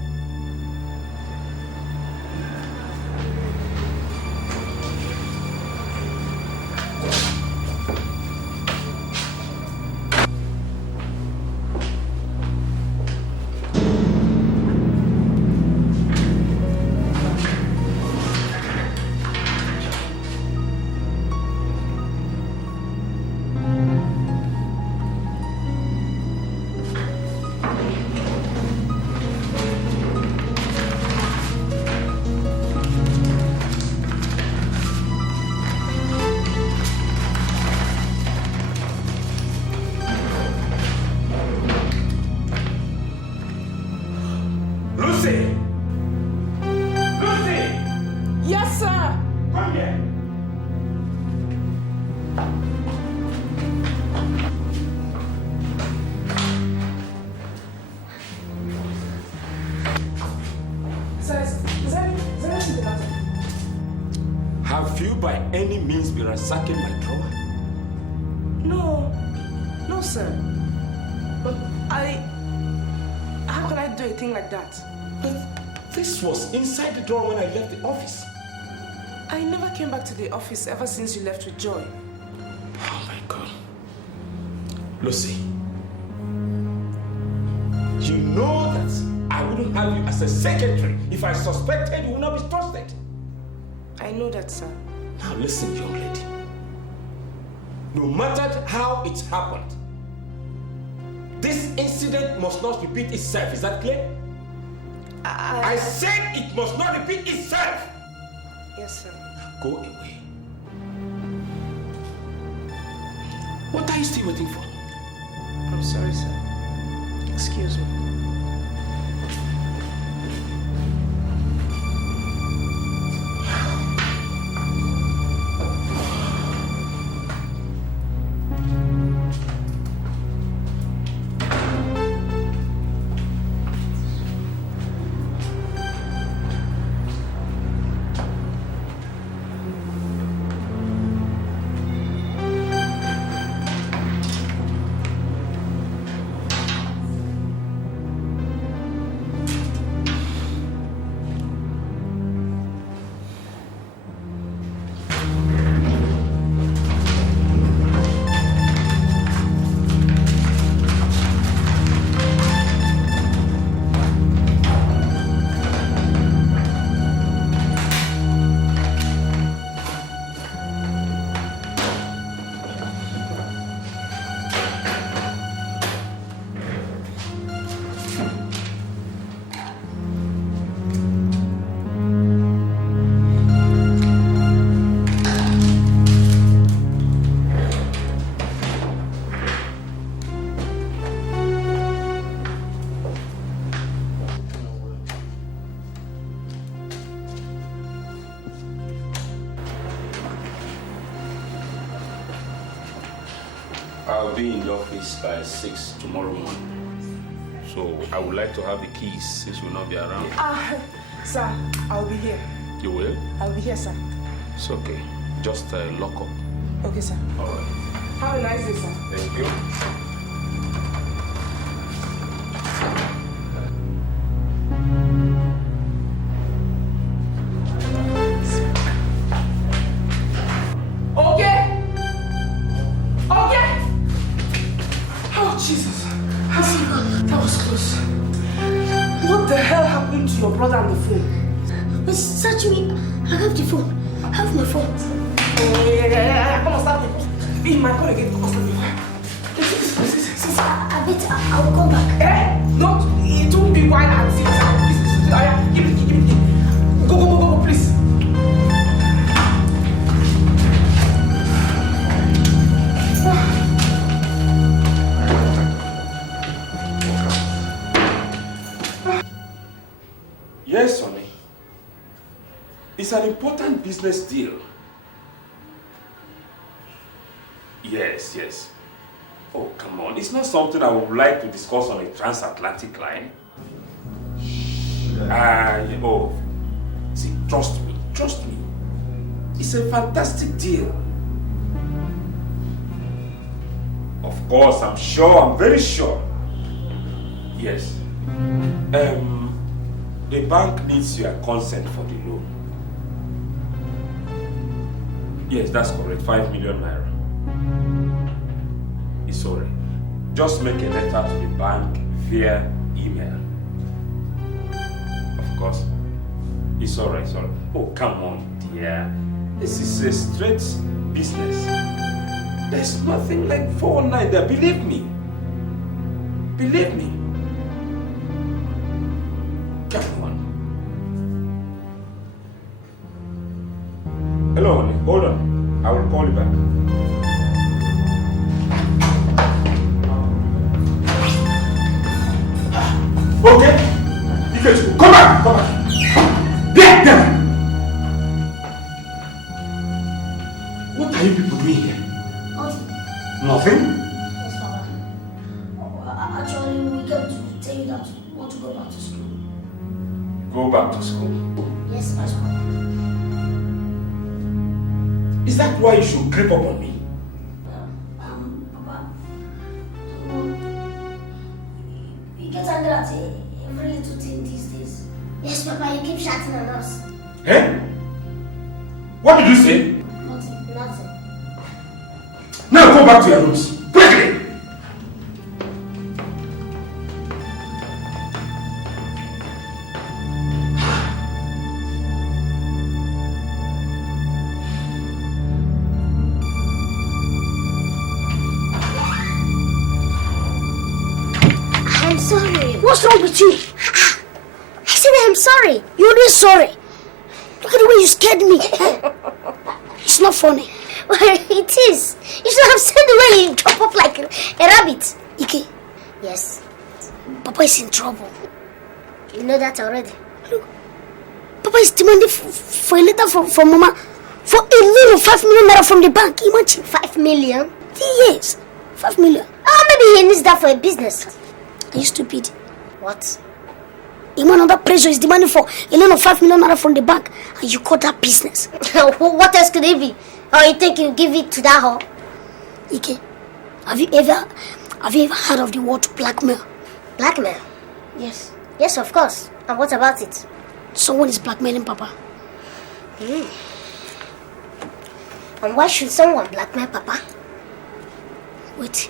Ransacking my drawer? No, sir. But how can I do a thing like that? But this was inside the drawer when I left the office. I never came back to the office ever since you left with Joy. Oh my God. Lucy, you know that I wouldn't have you as a secretary if I suspected you would not be trusted. I know that, sir. Now listen, young lady. No matter how it happened, this incident must not repeat itself. Is that clear? I said it must not repeat itself. Yes, sir. Go away. What are you still waiting for? I'm sorry, sir. Excuse me. I'll be in the office by 6 tomorrow morning. So I would like to have the keys since we'll not be around. Sir, I'll be here. You will? I'll be here, sir. It's okay. Just lock up. Okay, sir. All right. Have a nice day, sir. Thank you. Your brother on the phone. But search me. I have the phone. I have my phone. Oh, yeah. Come on, stop it. In my phone again. Come on, stop it. I bet I will come back. No, it won't be while I'm sitting. Please. Give me the key. Go, please. Yes, honey. It's an important business deal. Yes. Oh, come on. It's not something I would like to discuss on a transatlantic line. See, trust me. It's a fantastic deal. Of course, I'm very sure. Yes. The bank needs your consent for the loan. Yes, that's correct. 5 million naira. It's alright. Just make a letter to the bank via email. Of course. It's alright. Oh, come on, dear. This is a straight business. There's nothing like 419 there. Believe me. Come on. Hello, honey. Hold on. I will call you back. Okay? Ikedieze, come back! Get them! What are you people doing here? Nothing? Yes, Papa. Actually, we came to tell you that we want to go back to school. Go back to school. Yes, Papa. Is that why you should creep up on me? Papa, you get angry at every little thing these days. Yes, Papa, you keep shouting on us. Eh? What did you say? Nothing. Now go back to your rooms. Quickly! I'm sorry. What's wrong with you? I said I'm sorry. You're always sorry. Look at the way you scared me. It's not funny. Well, it is. You should have seen the way you jump up like a rabbit. Ike. Yes. Papa is in trouble. You know that already. Look. Papa is demanding for a letter from Mama for a loan of 5 million naira from the bank. Imagine. 5 million? Yes. 5 million. Oh, maybe he needs that for a business. Are you stupid? What? Even under pressure is demanding for a loan of 5 million naira from the bank, and you call that business. What else could it be? Or you think you give it to that whore? Ike, have you ever heard of the word blackmail? Blackmail? Yes. Yes, of course. And what about it? Someone is blackmailing Papa. And why should someone blackmail Papa? Wait.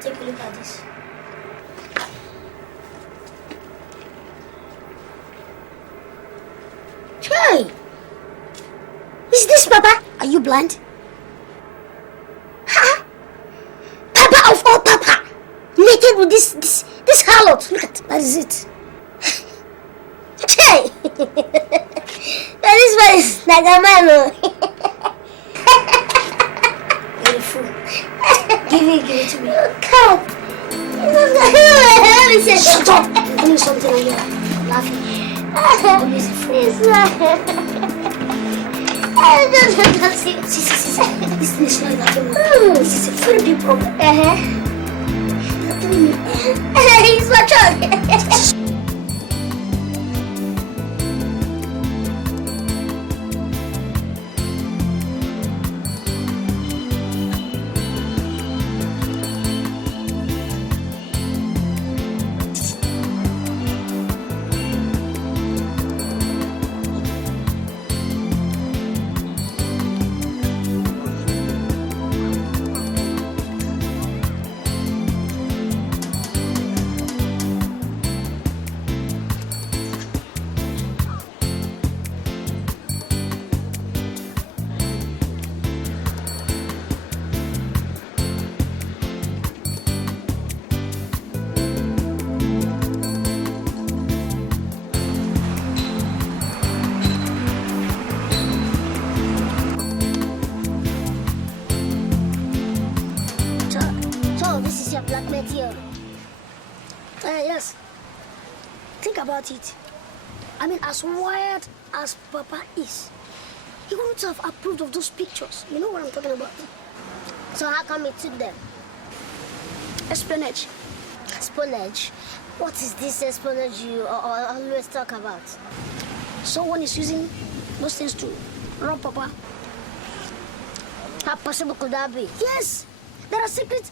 Take a look at this. Hey! Is this Papa? Are you blind? Huh? Papa of all Papa! Naked with this harlot. Look at that is it. Hey! This one is Nagamano. Beautiful. Give it to me. Come. Let me see. Shut up. I'm doing something and you're laughing. Don't be afraid. See. This is not happening. This is a very big problem. He's my child. Yes. Think about it. I mean, as wired as Papa is, He wouldn't have approved of those pictures. You know what I'm talking about? So how come he took them? Espionage. Espionage? What is this espionage you always talk about? Someone is using those things to rob Papa. How possible could that be? Yes, there are secret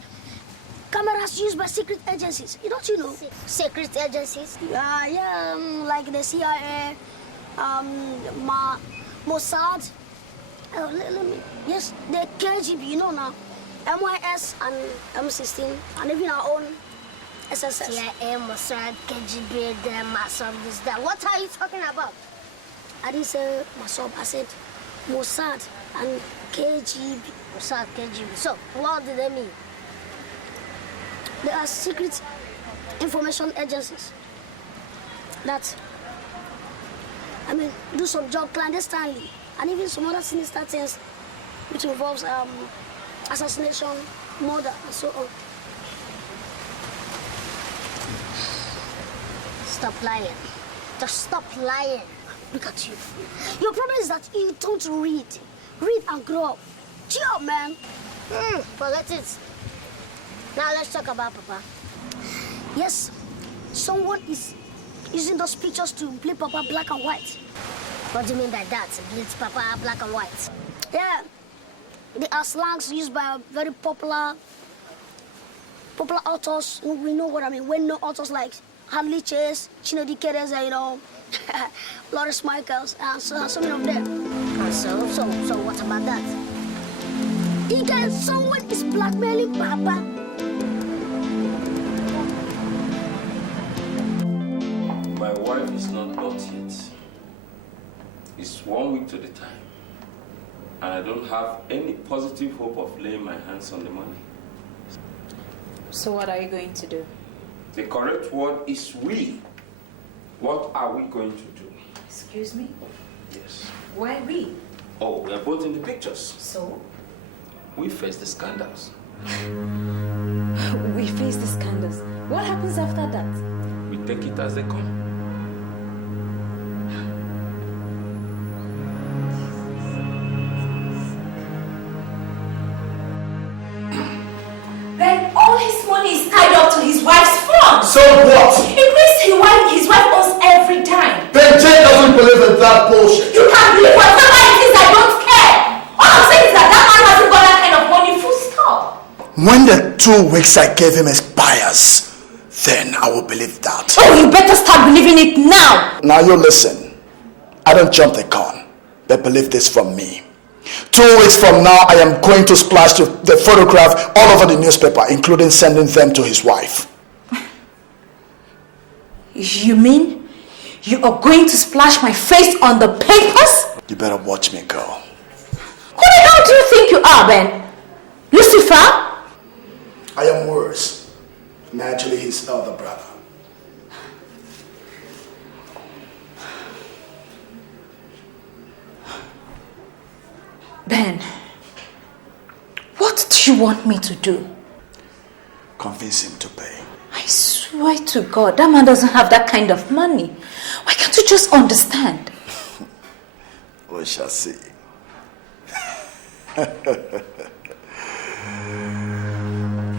cameras used by secret agencies. Don't you know? Secret agencies? Yeah, like the CIA, Mossad. Yes, the KGB, you know now. MYS and M16, and even our own SSS. CIA, Mossad, KGB, the Mossad, this, that. What are you talking about? I didn't say Mossad, I said Mossad and KGB. Mossad, KGB. So, what do they mean? They are secret information agencies that, do some job clandestinely and even some other sinister things which involves assassination, murder, and so on. Stop lying. Just stop lying. Look at you. Your problem is that you don't read. Read and grow up. Cheer up, man. Forget it. Now let's talk about Papa. Yes, someone is using those pictures to play Papa black and white. What do you mean by that? Bleach Papa black and white? Yeah, they are slangs used by very popular authors. We know what I mean. We know authors like Hadley Chase, Chinedu, Ikedieze, Lawrence Michaels, and so many of them. And so what about that? Again, someone is blackmailing Papa. My wife is not out yet. It's 1 week to the time. And I don't have any positive hope of laying my hands on the money. So what are you going to do? The correct word is we. What are we going to do? Excuse me? Yes. Why we? Oh, we are both in the pictures. So? We face the scandals. We face the scandals. What happens after that? We take it as they come. Then all his money is tied up to his wife's phone. So what? It means his wife owns every dime. Then Jane doesn't believe in that bullshit. You can believe whatever it is, I don't care. All I'm saying is that man hasn't got that kind of money, full stop. When the 2 weeks I gave him expires, then I will believe that. Oh, you better start believing it now. Now you listen. I don't jump the gun, but believe this from me. 2 weeks from now, I am going to splash the photograph all over the newspaper, including sending them to his wife. You mean you are going to splash my face on the papers? You better watch me, girl. Who the hell do you think you are, Ben? Lucifer? I am worse. I'm actually his elder brother. Ben, what do you want me to do? Convince him to pay. I swear to God, that man doesn't have that kind of money. Why can't you just understand? We shall see.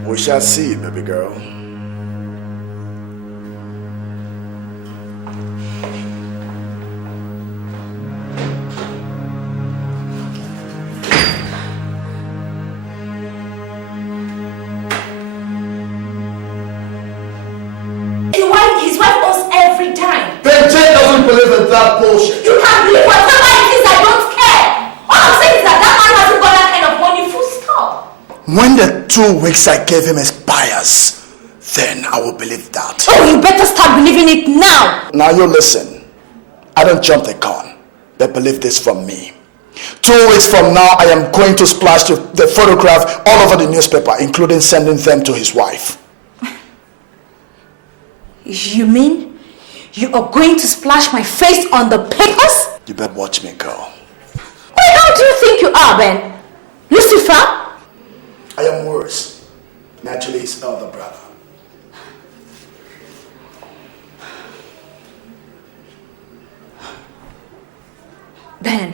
We shall see, baby girl. His wife owns every dime. Then Jane doesn't believe in that bullshit. You can believe whatever it is, I don't care. All I'm saying is that man hasn't got that kind of money, full stop. When the 2 weeks I gave him expires, then I will believe that. Oh, you better start believing it now. Now you listen. I don't jump the gun, but believe this from me. 2 weeks from now, I am going to splash the photograph all over the newspaper, including sending them to his wife. You mean you are going to splash my face on the papers? You better watch me, girl. Who the hell do you think you are, Ben? Lucifer? I am worse. Naturally, his elder brother. Ben,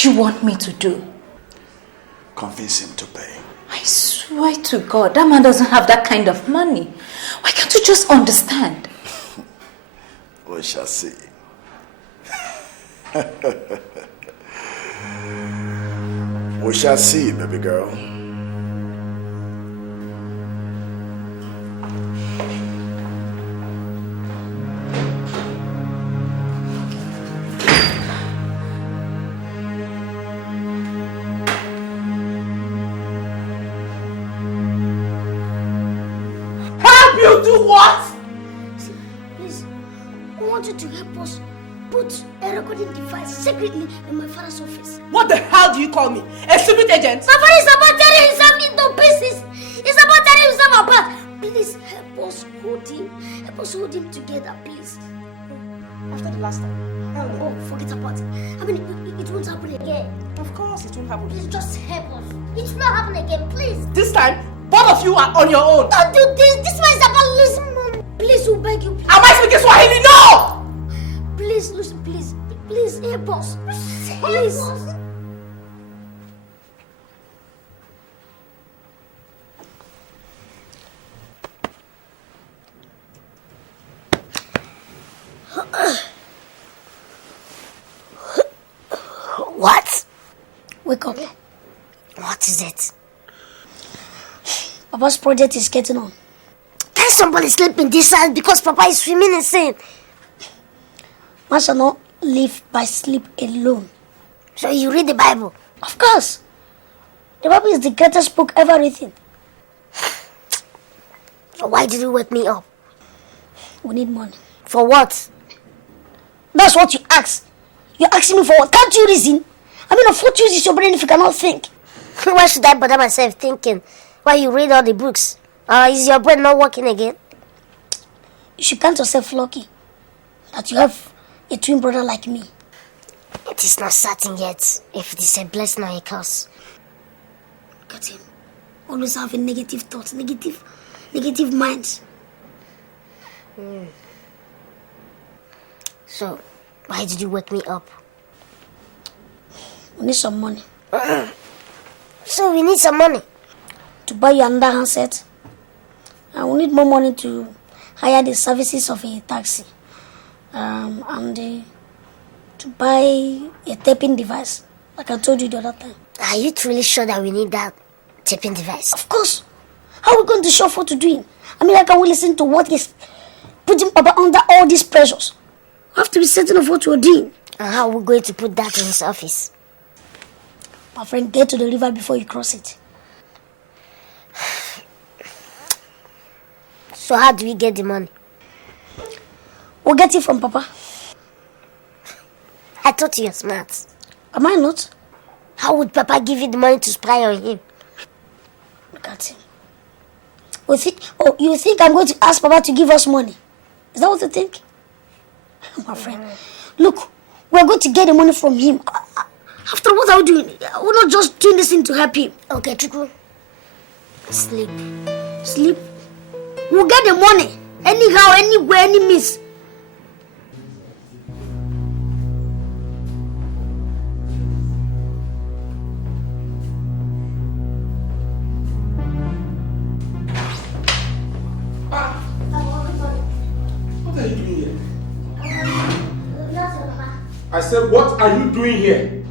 do you want me to do? Convince him to pay. I swear to God, that man doesn't have that kind of money. Why can't you just understand? We shall see. We shall see, baby girl. You do what? Please, I want you to help us put a recording device secretly in my father's office. What the hell do you call me? A secret agent? My father is about tearing himself into pieces. He's about tearing himself apart. Please help us hold him. Help us hold him together, please. After the last time. Oh, forget about it. I mean, it won't happen again. Of course it won't happen. Please just help us. It will not happen again, please. This time, both of you are on your own. Don't do this. This man is about losing money. Please, we beg you. Please. Am I speaking Swahili? No! Please, Lucy, please. Please help us. Please. What? Wake up. What is it? Papa's project is getting on. Can somebody sleep in this house because Papa is swimming insane? Man shall not live by sleep alone. So you read the Bible? Of course. The Bible is the greatest book ever written. So why did you wake me up? We need money. For what? That's what you ask. You're asking me for what? Can't you reason? I mean, of what use is your brain if you cannot think? Why should I bother myself thinking while you read all the books? Is your brain not working again? You should count yourself lucky that you have a twin brother like me. It is not certain yet if it is a blessing or a curse. Look at him. Always having negative thoughts, negative minds. So, why did you wake me up? We need some money. So we need some money. To buy you another handset. And we need more money to hire the services of a taxi. To buy a taping device, like I told you the other time. Are you truly sure that we need that taping device? Of course. How are we going to show what to do? I mean, how can we listen to what is putting Papa under all these pressures? We have to be certain of what we're doing. And how are we going to put that in his office? My friend, get to the river before you cross it. So how do we get the money? We'll get it from Papa. I thought you were smart. Am I not? How would Papa give you the money to spy on him? Look at him. You think I'm going to ask Papa to give us money? Is that what you think? My friend, look, we're going to get the money from him. After what are we doing? We're not just doing this thing to help him. Okay, Chuku. Sleep. Sleep? We'll get the money. Anyhow, anywhere, any means. What are you doing here? I said, what are you doing here?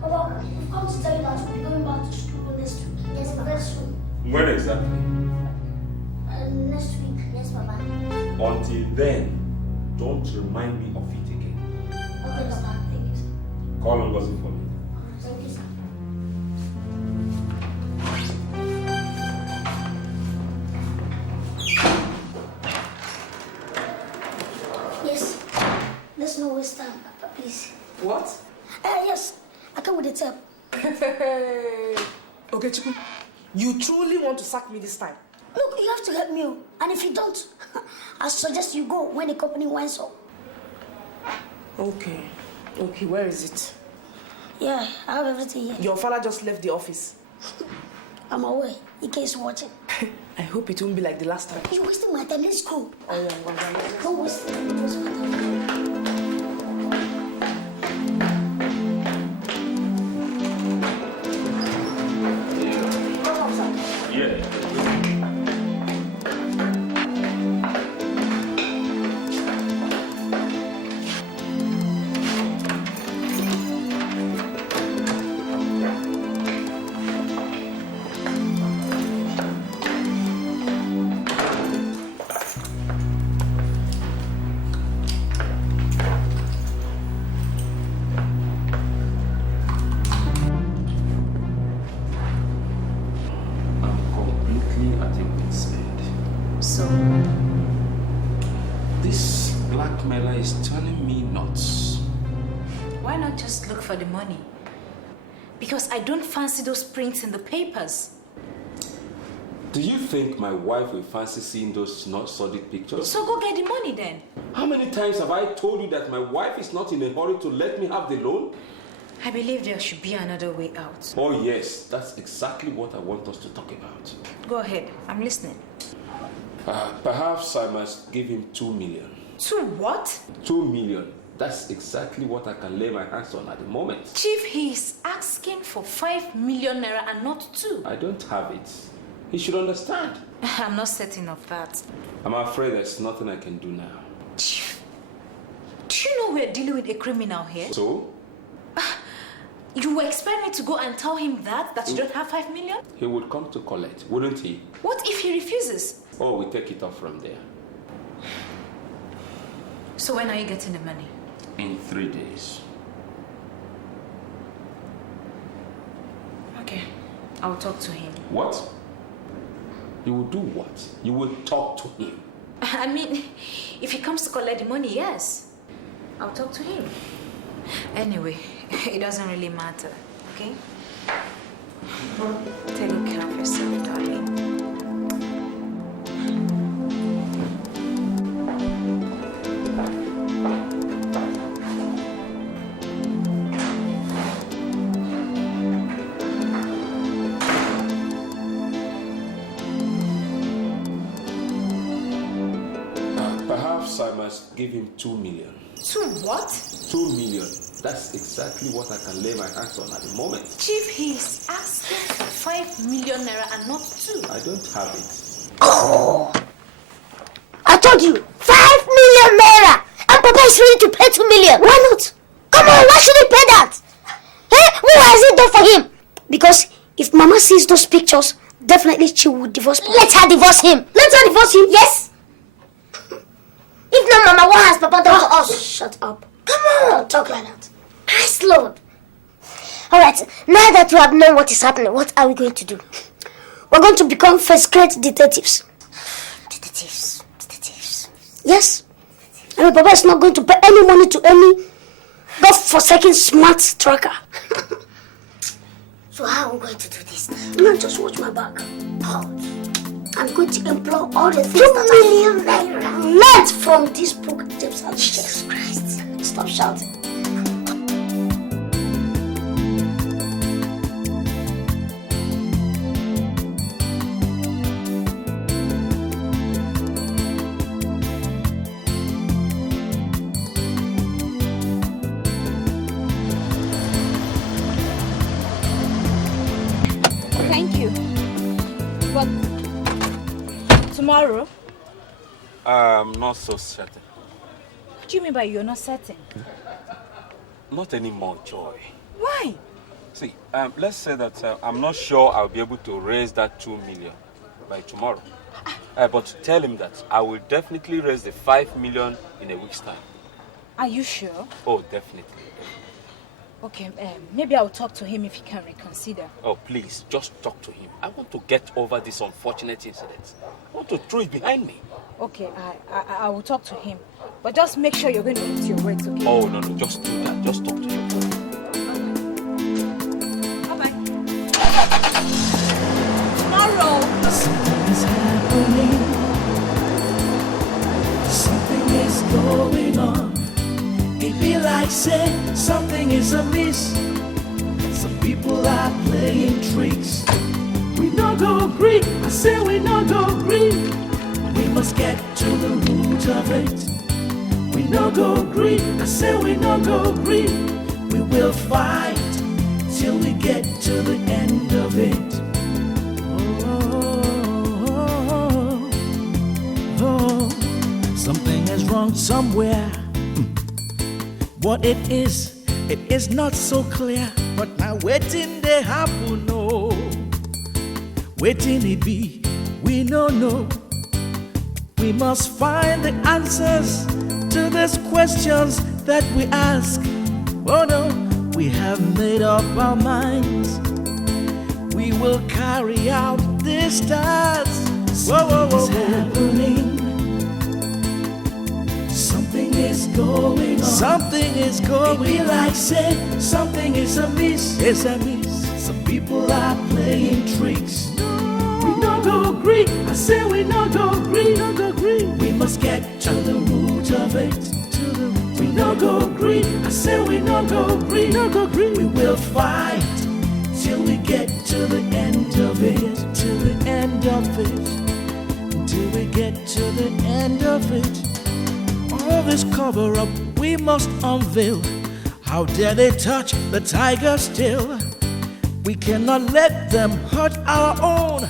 Papa, we've come to tell you that we'll be going back to school next week. Yes, very soon. When exactly? Next week. Yes, Papa. Until then, don't remind me of it again. Okay, Papa. Thank you, sir. Call Ngozi for me. Thank you, sir. Yes. Let's not waste time, Papa, please. What? Yes. I come with the tape. Okay, Chiku. You truly want to sack me this time? Look, you have to help me. And if you don't, I suggest you go when the company winds up. Okay. Okay, where is it? Yeah, I have everything here. Your father just left the office. I'm away. Ike is watching. I hope it won't be like the last time. You're wasting my time. Let's go. Oh, yeah, well, Don't waste it. Don't waste my time. so? This blackmailer is turning me nuts. Why not just look for the money? Because I don't fancy those prints in the papers. Do you think my wife will fancy seeing those not solid pictures? So go get the money then. How many times have I told you that my wife is not in a hurry to let me have the loan? I believe there should be another way out. Oh yes, that's exactly what I want us to talk about. Go ahead, I'm listening. Perhaps I must give him 2 million. 2 what? 2 million. That's exactly what I can lay my hands on at the moment. Chief, he is asking for 5 million naira and not 2. I don't have it. He should understand. I'm not certain of that. I'm afraid there's nothing I can do now. Chief, do you know we're dealing with a criminal here? So? You were expecting me to go and tell him that you don't have 5 million? He would come to collect, wouldn't he? What if he refuses? Oh, we take it off from there. So when are you getting the money? In 3 days. Okay, I'll talk to him. What? You will do what? You will talk to him. I mean, if he comes to collect the money, yes. I'll talk to him. Anyway, it doesn't really matter, okay? Take good care of yourself, darling. Perhaps I must give him 2 million. 2 what? 2 million. That's exactly what I can lay my hands on at the moment. Chief, he's asking for 5 million naira and not 2. I don't have it. Oh! I told you, 5 million naira! And Papa is ready to pay 2 million. Why not? Come on, why should he pay that? Eh? Who has it done for him? Because if Mama sees those pictures, definitely she will divorce Papa. Let her divorce him. Let her divorce him, yes? If not, Mama, what has Papa done to us? Shut up. Come on, don't talk like that. Christ Lord. Alright, now that we have known what is happening, what are we going to do? We're going to become first-grade detectives. Detectives. Yes. I mean, Papa is not going to pay any money to any God-forsaken smart tracker. So how are we going to do this? No, just watch my back. Oh. I'm going to employ all the things 2 million naira learned from this book. Jesus Christ. Stop shouting. Thank you. But tomorrow? I'm not so certain. What do you mean by you're not certain? Not anymore, Joy. Why? See, let's say that I'm not sure I'll be able to raise that 2 million by tomorrow. But tell him that I will definitely raise the 5 million in a week's time. Are you sure? Oh, definitely. Okay, maybe I'll talk to him if he can reconsider. Oh, please, just talk to him. I want to get over this unfortunate incident. I want to throw it behind me. Okay, I will talk to him. But just make sure you're going to keep to your words, okay? Oh, no, just do that. Just talk to him. Bye-bye. Tomorrow. Something is happening. Something is going on. It be like say something is amiss. Some people are playing tricks. We no go agree. I say we no go agree. We must get to the root of it. We no go agree. I say we no go agree. We will fight till we get to the end of it. Something is wrong somewhere. What it is not so clear. But now waiting they happen, no. Waiting it be, we no know. We must find the answers to these questions that we ask. Oh no, we have made up our minds. We will carry out this task. Something is happening. Something is going on. It be like say something is amiss. It's amiss. Some people are playing tricks. We no go agree. I say we no go agree. No go agree. We must get to the root of it. We no go agree. I say we no go agree. No go agree. We will fight till we get to the end of it. To the end of it. Till we get to the end of it. All this cover up we must unveil. How dare they touch the tiger's tail? We cannot let them hurt our own.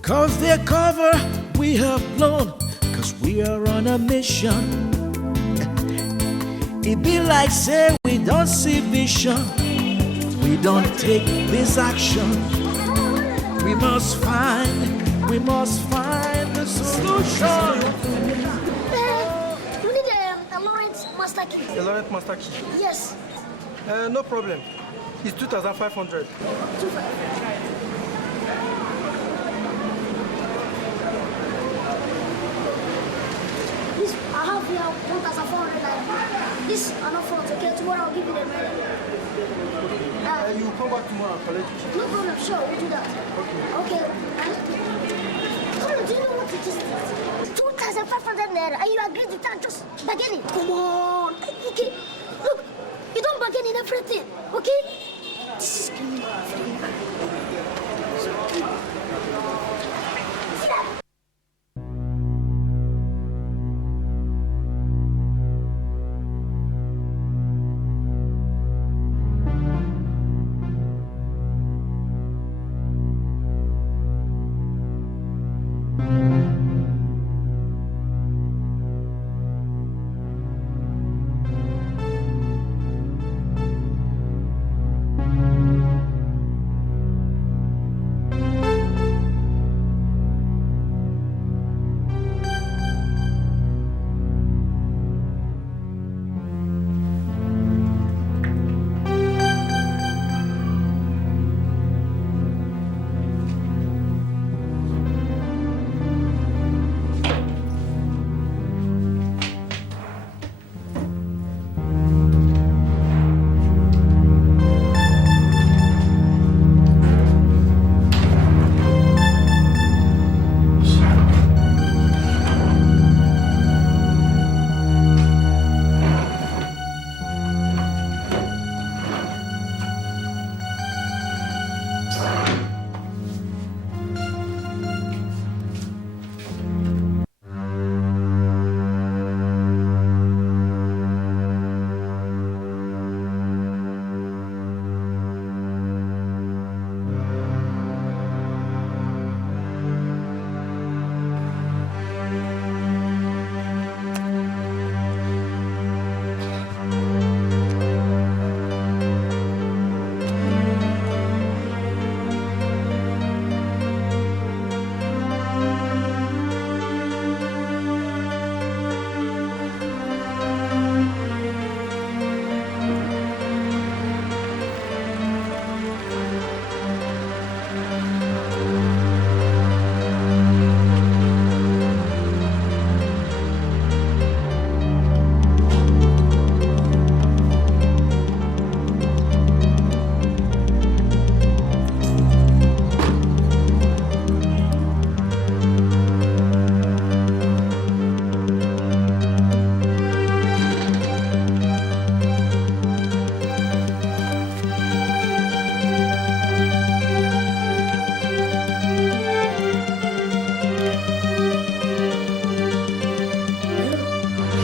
Cause their cover we have blown. Cause we are on a mission. It be like say we don't see vision. We don't take this action. We must find the solution. You need a Lawrence master key. A Lawrence master key? Yes. No problem. It's 2,500. This, I have here 1,400 naira. This are not funds, okay? Tomorrow I'll give you the money. You will come back tomorrow and collect it. No problem, sure, we'll do that. Okay. Do you know what it is? 2,500 naira, and you agreed to that just bargaining. Come on. Okay. Look, you don't bargain in everything, okay? This is criminal. See that?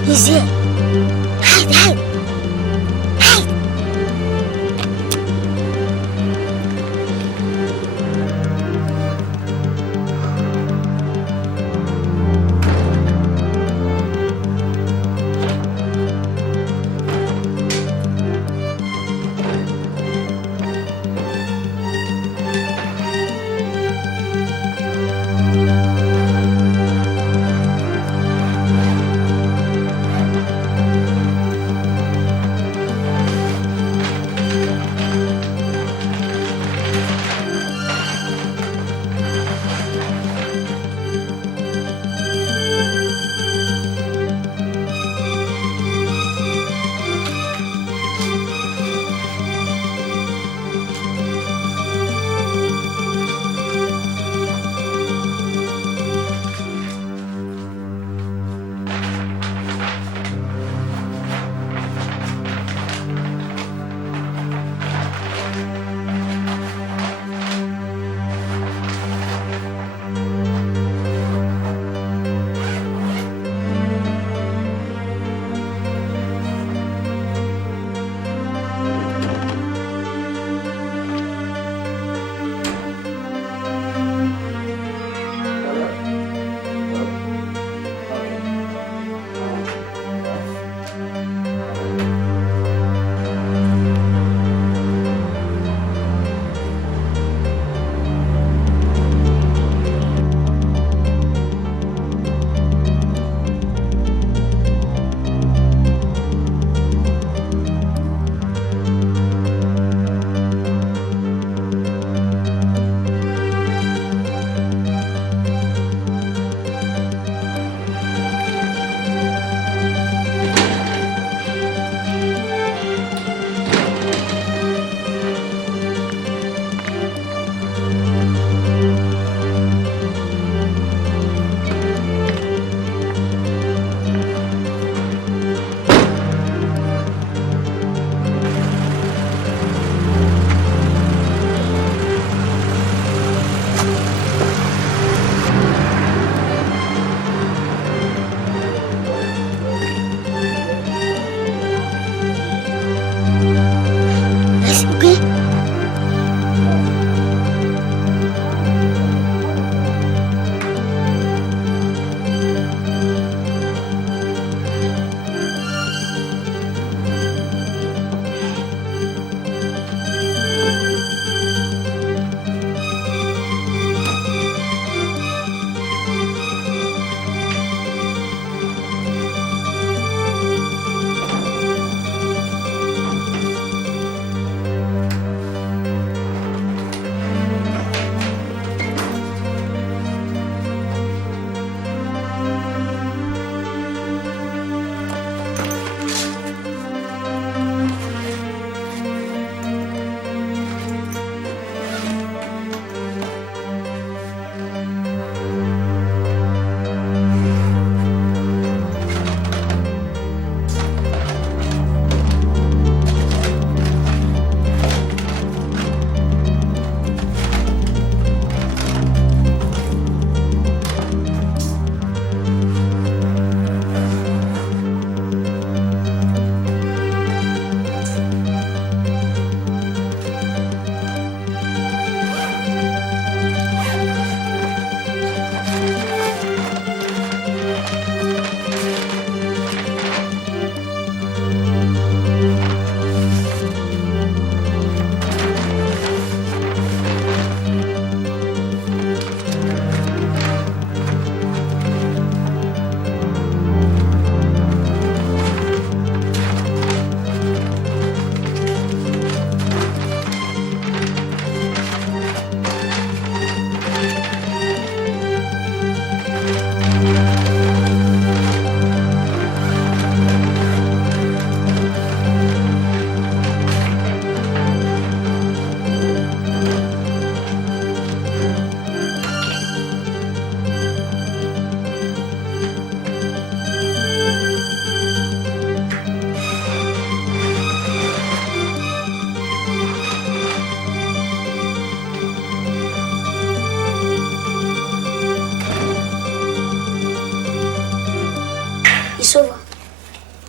He's here. Hide, hide. Hide.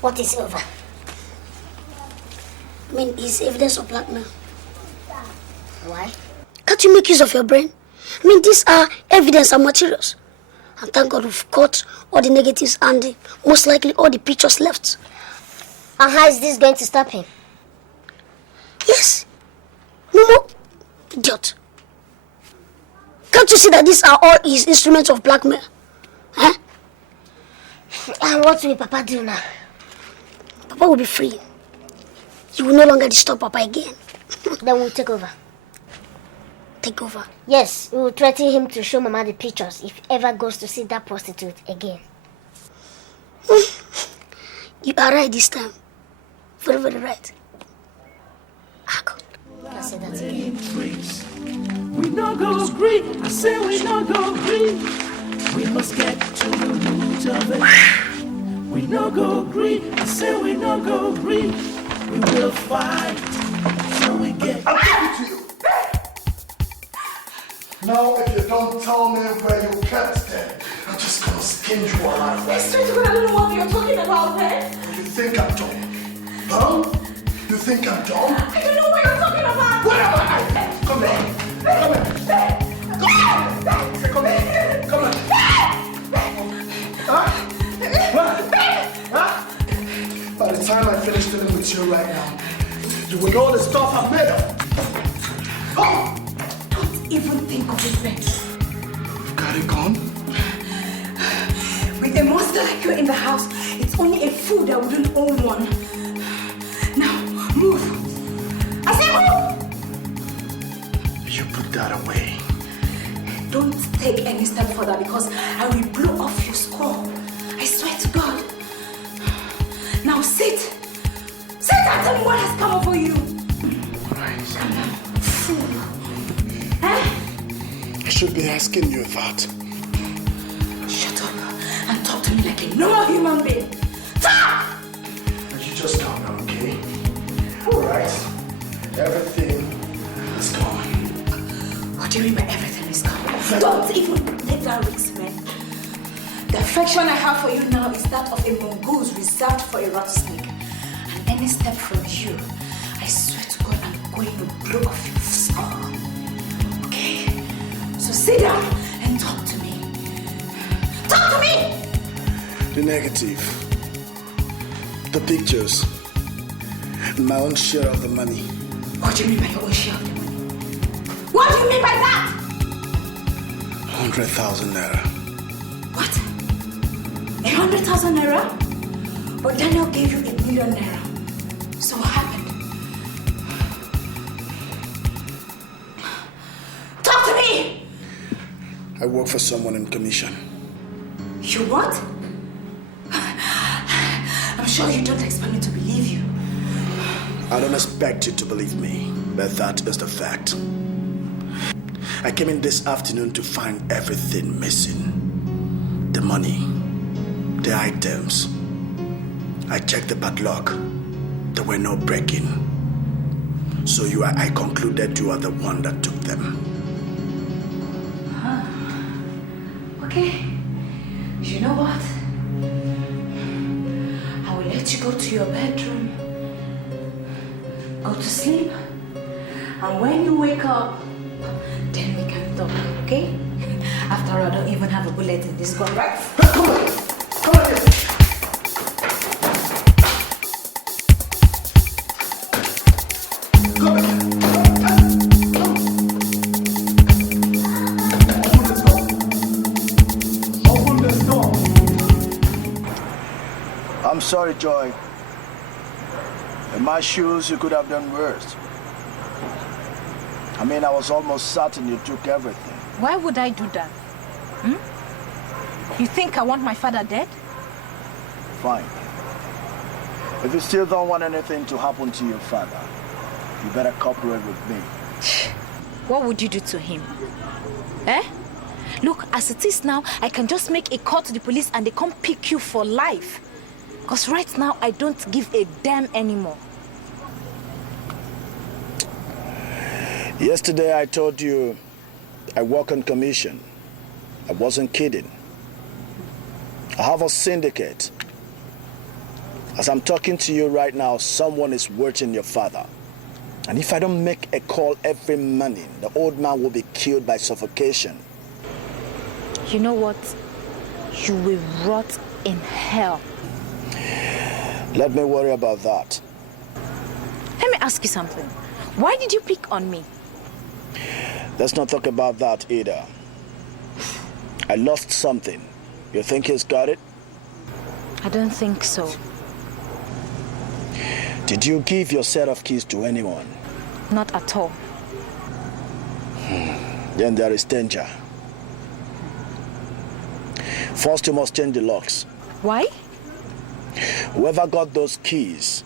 What is over? I mean, it's evidence of blackmail. Why? Can't you make use of your brain? I mean, these are evidence and materials. And thank God we've caught all the negatives and most likely all the pictures left. And how is this going to stop him? Yes. No more. Idiot. Can't you see that these are all his instruments of blackmail? Huh? And what will Papa do now? Papa will be free. You will no longer disturb Papa again. Then we'll take over. Take over? Yes, we will threaten him to show Mama the pictures if he ever goes to see that prostitute again. You are right this time. Very, very right. Ah, God. Can I say that again? We not go agree. I say we not go agree. We must get to the root of it. We not go agree. I say we not go agree. We will fight till we get. I'll give it to you. Now, if you don't tell me where you kept them, I'm just gonna skin you alive. I swear to God, I don't know what you're talking about, man. You think I'm dumb? Huh? You think I'm dumb? I don't know what you're talking about. Where am I? Come here. Come here. Come here. Come here. Come here. Huh? What? Huh? By the time I finish dealing with you right now, you will know the stuff I'm made of. Oh! Don't even think of it, Ben. You've got it gone? With a monster like you in the house, it's only a fool that wouldn't own one. Now, move. I say move! You put that away. Don't take any step further because I will blow off your skull. I swear to God. Now sit. Sit and tell me what has come over you. Right. Come on, fool. Huh? I should be asking you that. Shut up and talk to me like a normal human being. Talk! You just calm down, okay? Alright. Everything is gone. What do you mean by everything is gone? Don't even take that risk, man. The affection I have for you now is that of a mongoose reserved for a rattlesnake. And any step from you, I swear to God, I'm going to blow off your skull. Okay? So sit down and talk to me. Talk to me! The negative. The pictures. And my own share of the money. What do you mean by your own share of the money? What do you mean by that? 100,000 naira. What? 100,000 naira? But Daniel gave you 1 million naira. So what happened? Talk to me! I work for someone in commission. You what? I'm sure you don't expect me to believe you. I don't expect you to believe me, but that is the fact. I came in this afternoon to find everything missing. The money, the items. I checked the padlock. There were no break-in. So I concluded you are the one that took them. Okay. You know what? I will let you go to your bedroom. Go to sleep. And when you wake up, then we can talk, okay? After all, I don't even have a bullet in this gun, right? Come on! Come on here! Come here! Open this door! I'm sorry, Joy. In my shoes, you could have done worse. I mean, I was almost certain you took everything. Why would I do that? You think I want my father dead? Fine. If you still don't want anything to happen to your father, you better cooperate with me. What would you do to him? Eh? Look, as it is now, I can just make a call to the police and they come pick you for life. Because right now, I don't give a damn anymore. Yesterday, I told you I work on commission. I wasn't kidding. I have a syndicate. As I'm talking to you right now, someone is watching your father. And if I don't make a call every morning, the old man will be killed by suffocation. You know what? You will rot in hell. Let me worry about that. Let me ask you something. Why did you pick on me? Let's not talk about that either. I lost something. You think he's got it? I don't think so. Did you give your set of keys to anyone? Not at all. Then there is danger. First, you must change the locks. Why? Whoever got those keys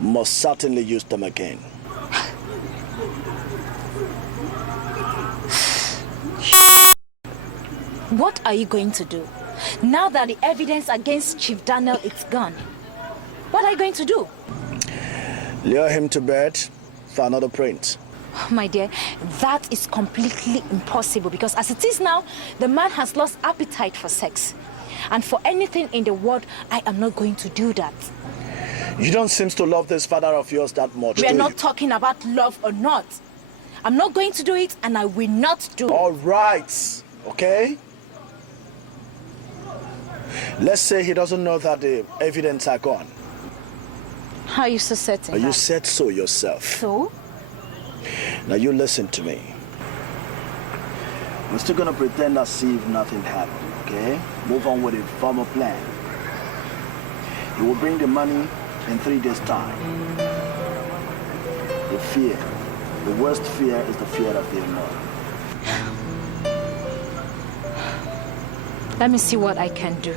must certainly use them again. What are you going to do? Now that the evidence against Chief Daniel is gone, what are you going to do? Lure him to bed for another print. My dear, that is completely impossible because as it is now, the man has lost appetite for sex. And for anything in the world, I am not going to do that. You don't seem to love this father of yours that much, We are not talking about love or not. I'm not going to do it and I will not do it. All right, okay? Let's say he doesn't know that the evidence are gone. How are you so certain? You said so yourself. So? Now you listen to me. We're still gonna pretend as if nothing happened, okay? Move on with a formal plan. He will bring the money in 3 days' time. The worst fear is the fear of the unknown. Let me see what I can do.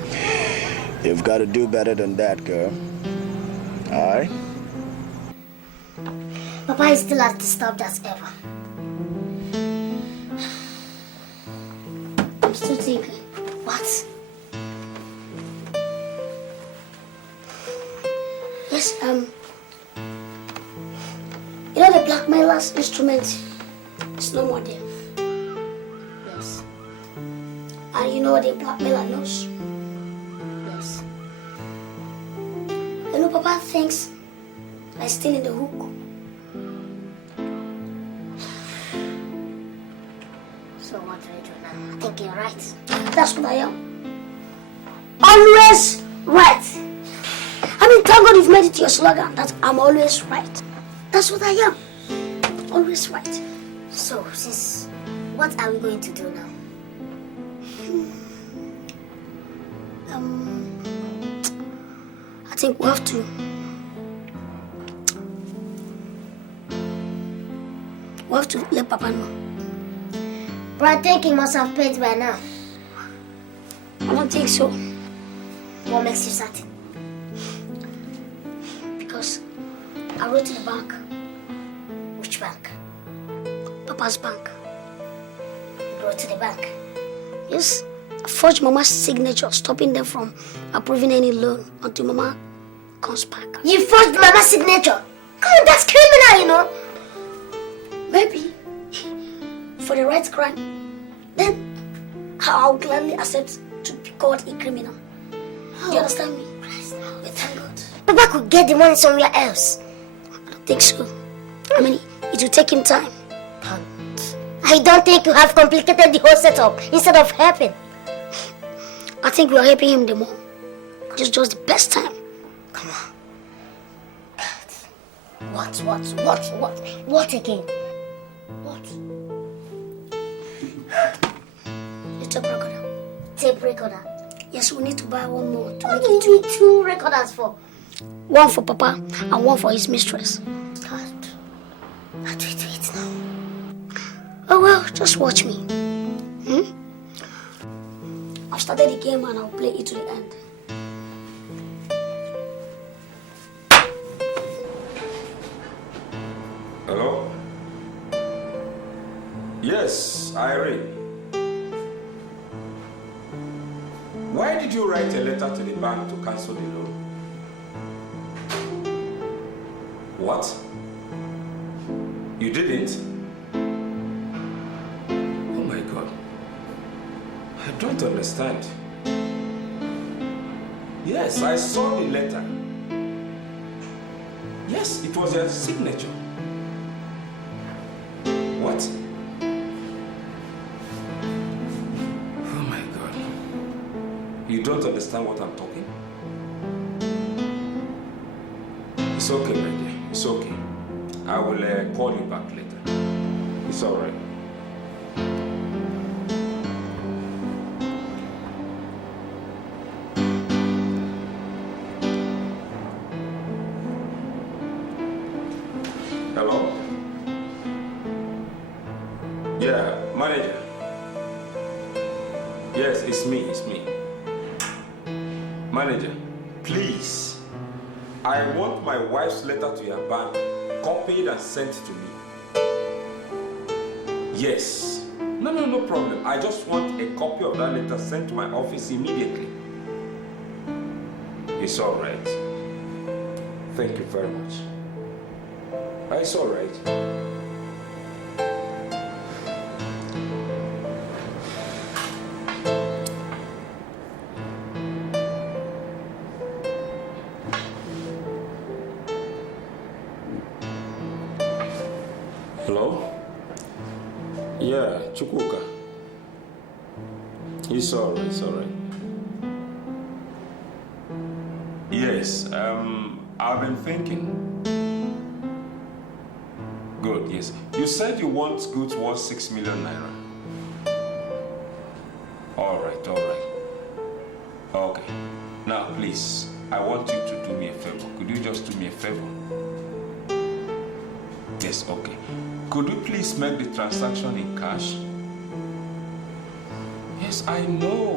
You've got to do better than that, girl. All right? Papa is still as disturbed as ever. I'm still thinking. What? Yes, you know the blackmailer's instrument is no more there. Yes. And you know what the blackmailer knows? Yes. You know Papa thinks I'm still in the hook. So what do I do now? I think you're right. That's what I am. Always right. I mean, thank God you've made it your slogan that I'm always right. That's what I am. Always right. So, sis, what are we going to do now? I think we have to. We have to let Papa know. But I think he must have paid by now. I don't think so. What makes you certain? Because I wrote to the bank. Which bank? Papa's bank. I wrote to the bank. Yes, I forged Mama's signature, stopping them from approving any loan until Mama comes back. You forged Mama's signature? Come on, that's criminal, you know. Maybe for the right crime, then I'll gladly accept to be called a criminal. Do you understand me? But thank God. Papa could get the money somewhere else. I don't think so. I mean, it will take him time. But I don't think you have complicated the whole setup instead of helping. I think we are helping him the more. Just the best time. Come on. What again? What? The tape recorder. Tape recorder? Yes, we need to buy one more. What do you need 2 recorders for? One for Papa and one for his mistress. God, how do we do it now? Oh well, just watch me. I've started the game and I'll play it to the end. Hello? Yes, Irene. Why did you write a letter to the bank to cancel the loan? What? You didn't? Oh my God. I don't understand. Yes, I saw the letter. Yes, it was your signature. What? Oh my God. You don't understand what I'm talking? It's okay, my dear. It's okay. I will call you back later. It's all right. Hello? Yeah, manager. Yes, it's me. Manager, please. I want my wife's letter to your bank copied and sent to me. Yes. No problem. I just want a copy of that letter sent to my office immediately. It's all right. Thank you very much. It's all right. Hello? Yeah, Chukwuka. It's all right. Yes, I've been thinking. Good, yes. You said you want goods worth 6 million naira. All right. Okay. Now, please, I want you to do me a favor. Could you just do me a favor? Yes, okay. Could you please make the transaction in cash? Yes, I know.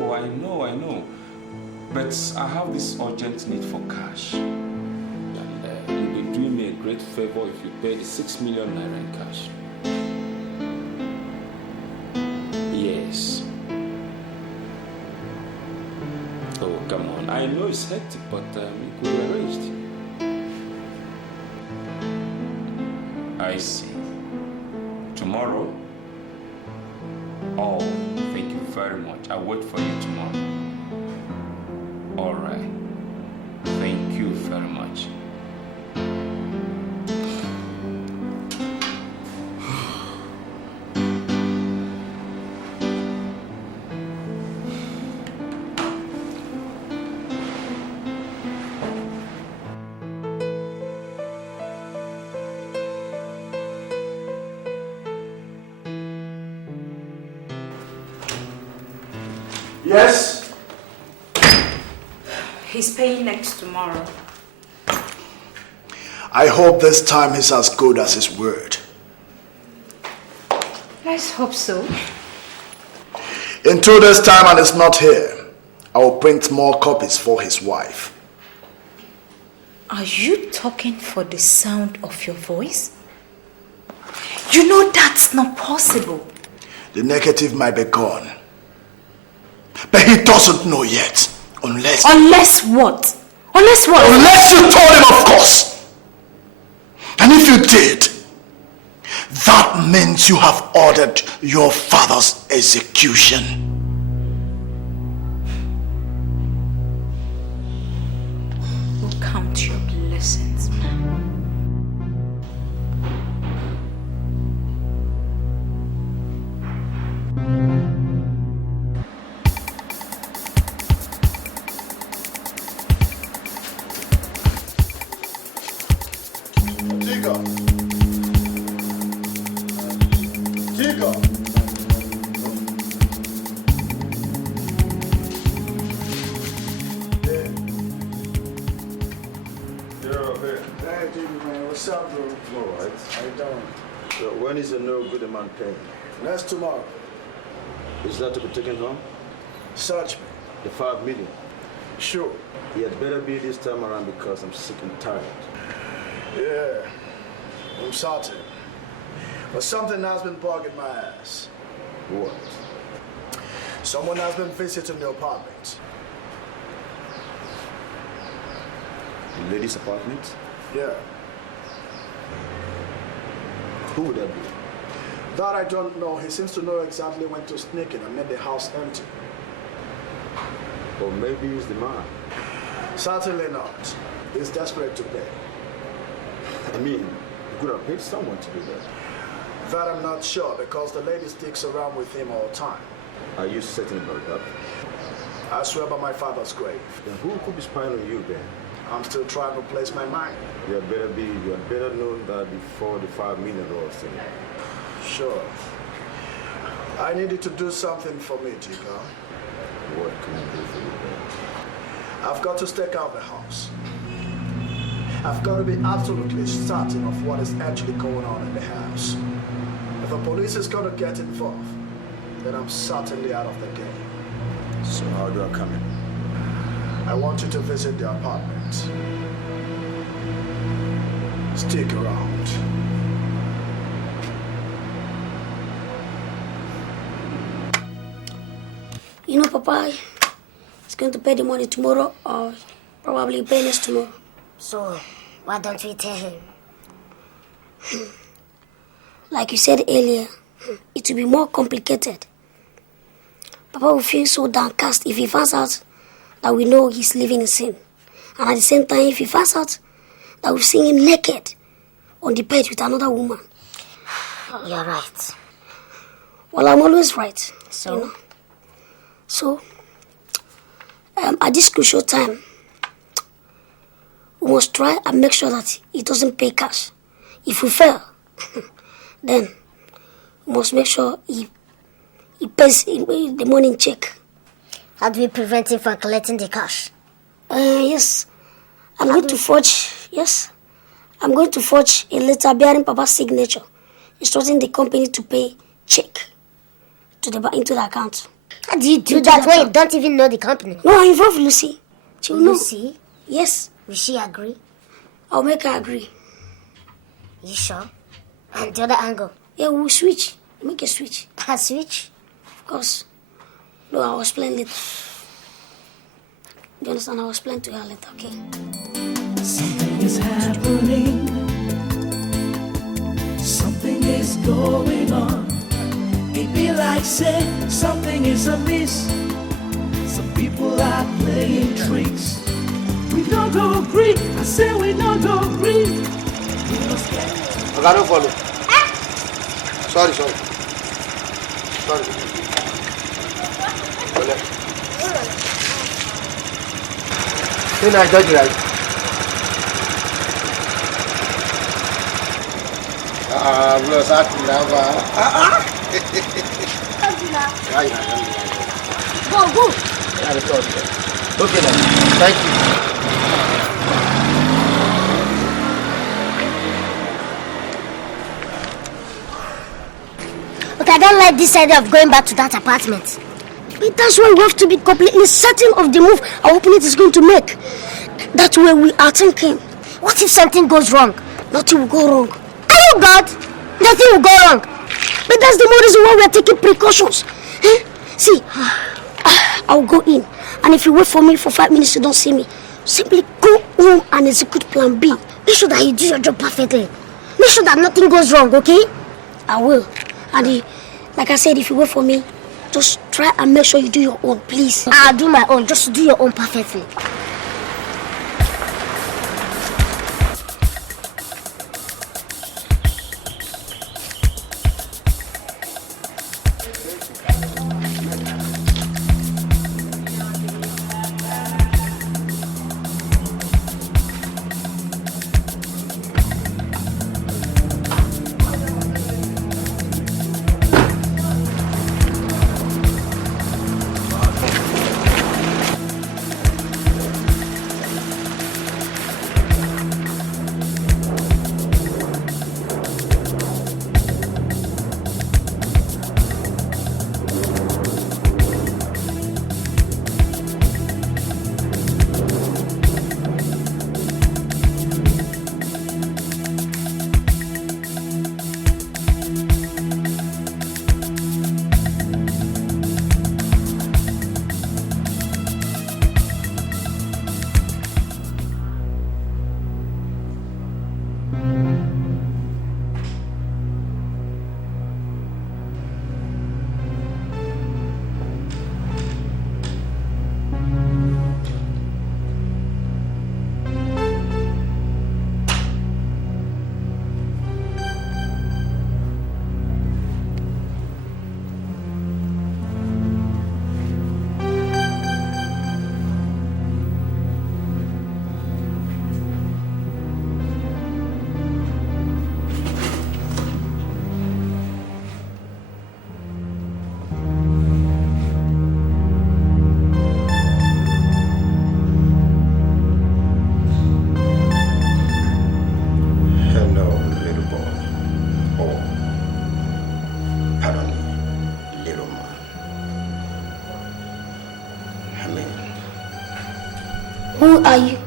But I have this urgent need for cash. You'll be doing me a great favor if you pay the 6 million naira in cash. Yes. Oh, come on. I know it's hectic, but it could be arranged. I see. Tomorrow? Oh, thank you very much. I'll wait for you tomorrow. All right. Thank you very much. Yes? He's paying next tomorrow. I hope this time he's as good as his word. Let's hope so. In 2 days' time and he's not here, I will print more copies for his wife. Are you talking for the sound of your voice? You know that's not possible. The negative might be gone. But he doesn't know yet. Unless... Unless what? Unless what? Unless you told him, of course. And if you did, that means you have ordered your father's execution. We'll count your blessings, man. When is a no good man paying? Next tomorrow. Is that to be taken home? Search me. The 5 million? Sure. It had better be this time around because I'm sick and tired. Yeah, I'm sorry. But something has been bugging my ass. What? Someone has been visiting the apartment. The lady's apartment? Yeah. Who would that be? That I don't know. He seems to know exactly when to sneak in and make the house empty. Or maybe he's the man. Certainly not. He's desperate to pay. I mean, you could have paid someone to do that. That I'm not sure because the lady sticks around with him all the time. Are you certain about that? I swear by my father's grave. Then who could be spying on you then? I'm still trying to place my mind. You had better known that before the $5 million thing. Sure. I need you to do something for me, Chica. What can I do for you then? I've got to stake out the house. I've got to be absolutely certain of what is actually going on in the house. If the police is going to get involved, then I'm certainly out of the game. So how do I come in? I want you to visit the apartment. Stick around. You know, Papa, he's going to pay the money tomorrow or probably pay us tomorrow. So, why don't we tell him? Like you said earlier, it will be more complicated. Papa will feel so downcast if he finds out that we know he's living in sin. And at the same time, if he finds out that we've seen him naked on the bed with another woman. You're right. Well, I'm always right. So? You know? So, at this crucial time, we must try and make sure that he doesn't pay cash. If we fail, then we must make sure he pays the money in check. How do we prevent him from collecting the cash? Yes. I'm going to forge a letter bearing Papa's signature, instructing the company to pay check into the account. How do you do that when you don't even know the company? No, I involve Lucy. She will know. Lucy? Yes. Will she agree? I'll make her agree. You sure? And the other angle? Yeah, we'll switch. Make a switch. A switch? Of course. No, I was playing later. You understand? I was playing to her later, okay? Something is happening. Something is going on. It be like say something is amiss. Some people are playing tricks. We don't go agree. I say we don't go agree. We must get it. I don't follow. Sorry. Then I got you right. Blows out to lava. Go. Okay, then. Thank you. Okay, I don't like this idea of going back to that apartment. But that's why we have to be completely certain of the move our opponent is going to make. That way we are thinking. What if something goes wrong? Nothing will go wrong. Are you God? Nothing will go wrong. But that's the more reason why we are taking precautions. See, I'll go in. And if you wait for me for 5 minutes, you don't see me. Simply go home and execute plan B. Make sure that you do your job perfectly. Make sure that nothing goes wrong, okay? I will. And like I said, if you wait for me, just try and make sure you do your own, please. I'll do my own. Just do your own perfectly. Who are you?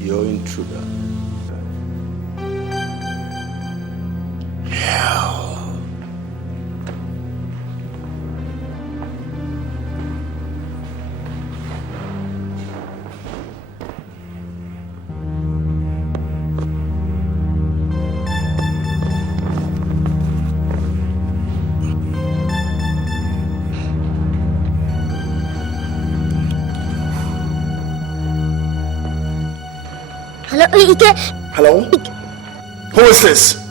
You're intruder. Hell. Hello, Ike. Hello? Who is this?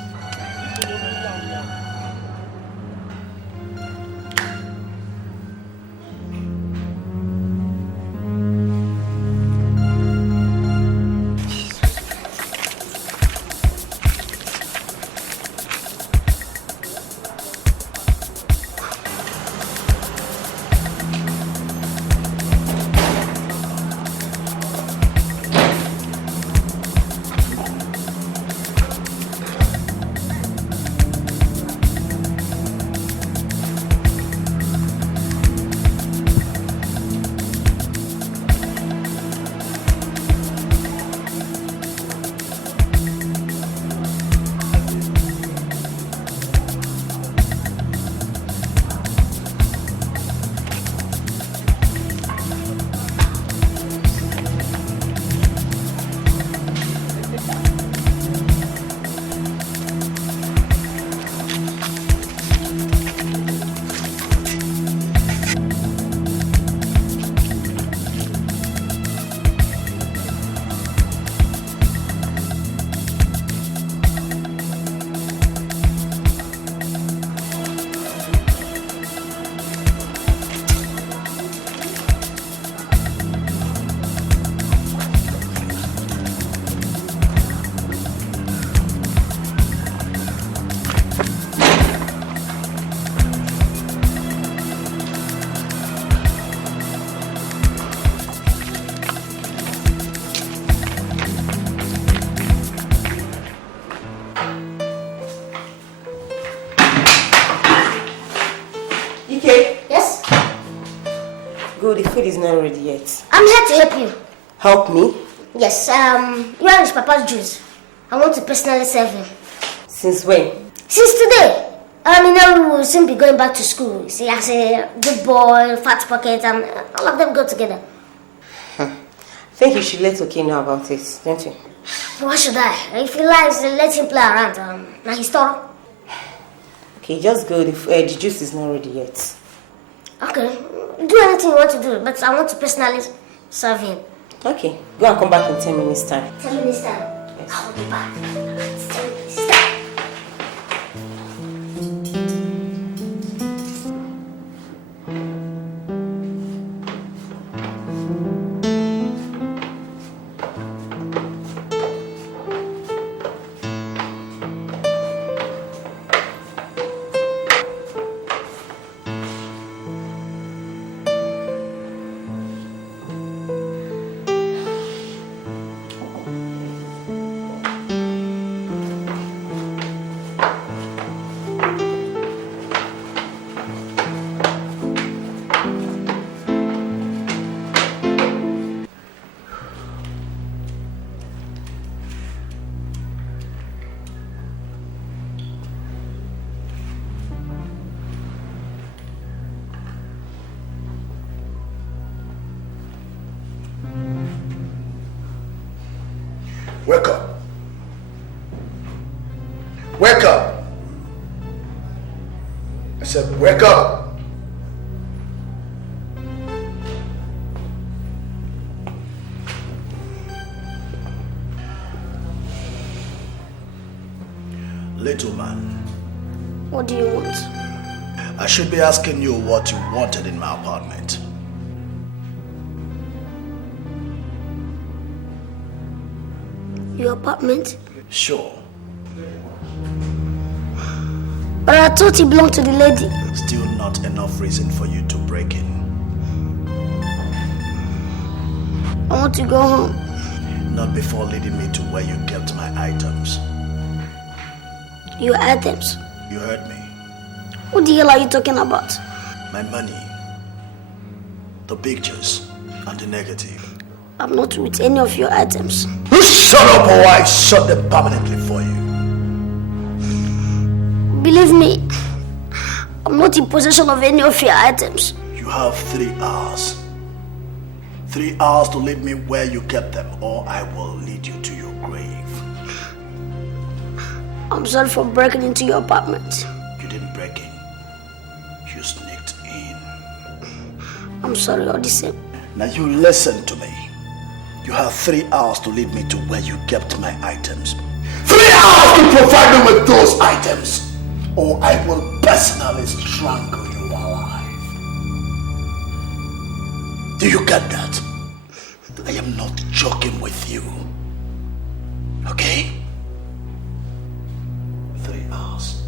The food is not ready yet. I'm here to help you. Help me? Yes, you are his papa's juice. I want to personally serve him. Since when? Since today. Now we will soon be going back to school. See, as a good boy, fat pocket, and all of them go together. I think you should let Oki know about it, don't you? Why should I? If he likes, let him play around. Now he's thorough. Okay, just go. The juice is not ready yet. Okay, do anything you want to do, but I want to personally serve him. Okay, go and come back in 10 minutes time. 10 minutes time? Yes. I will be back. 10 minutes time. Wake up. Wake up. I said, wake up. Little man. What do you want? I should be asking you what you wanted in my apartment. Your apartment? Sure. But I thought it belonged to the lady. Still not enough reason for you to break in. I want to go home. Not before leading me to where you kept my items. Your items? You heard me. What the hell are you talking about? My money, the pictures, and the negative. I'm not with any of your items. You shut up or I shut them permanently for you. Believe me, I'm not in possession of any of your items. You have 3 hours. 3 hours to lead me where you kept them, or I will lead you to your grave. I'm sorry for breaking into your apartment. You didn't break in. You sneaked in. I'm sorry all the same. Now you listen to me. You have 3 hours to lead me to where you kept my items. 3 hours to provide me with those items, or I will personally strangle you alive. Do you get that? I am not joking with you. Okay? 3 hours.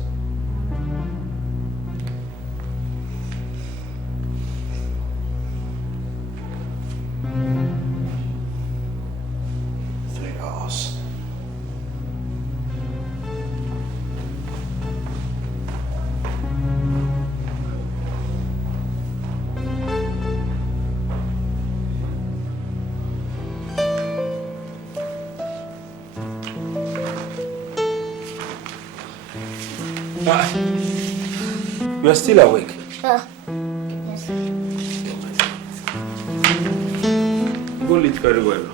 You are still awake. Yes. You hold it very well.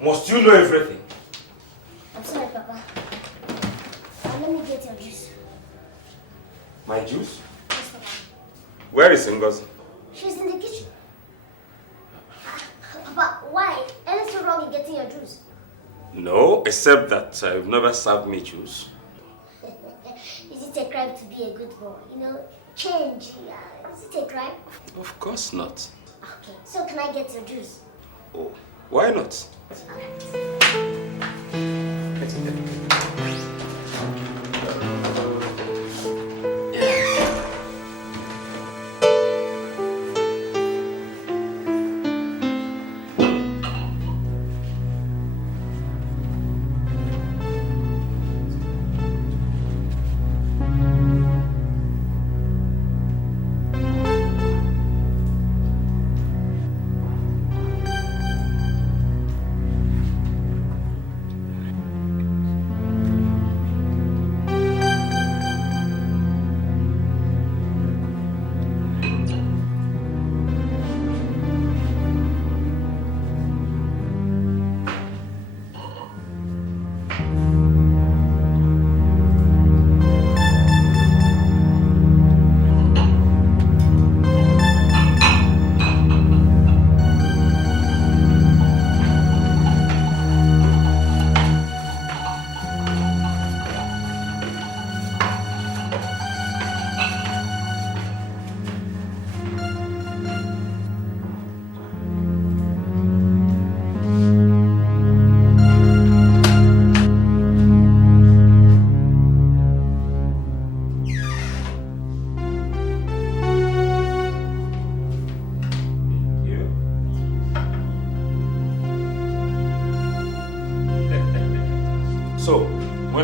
Must you know everything? I'm sorry, Papa. Let me get your juice. My juice? Yes, Papa. Where is Ngozi? She's in the kitchen. Papa, why? Anything wrong in getting your juice? No, except that you've never served me juice. Is it a crime to be a good boy? You know, change. Is it a crime? Of course not. Okay, so can I get your juice? Oh, why not?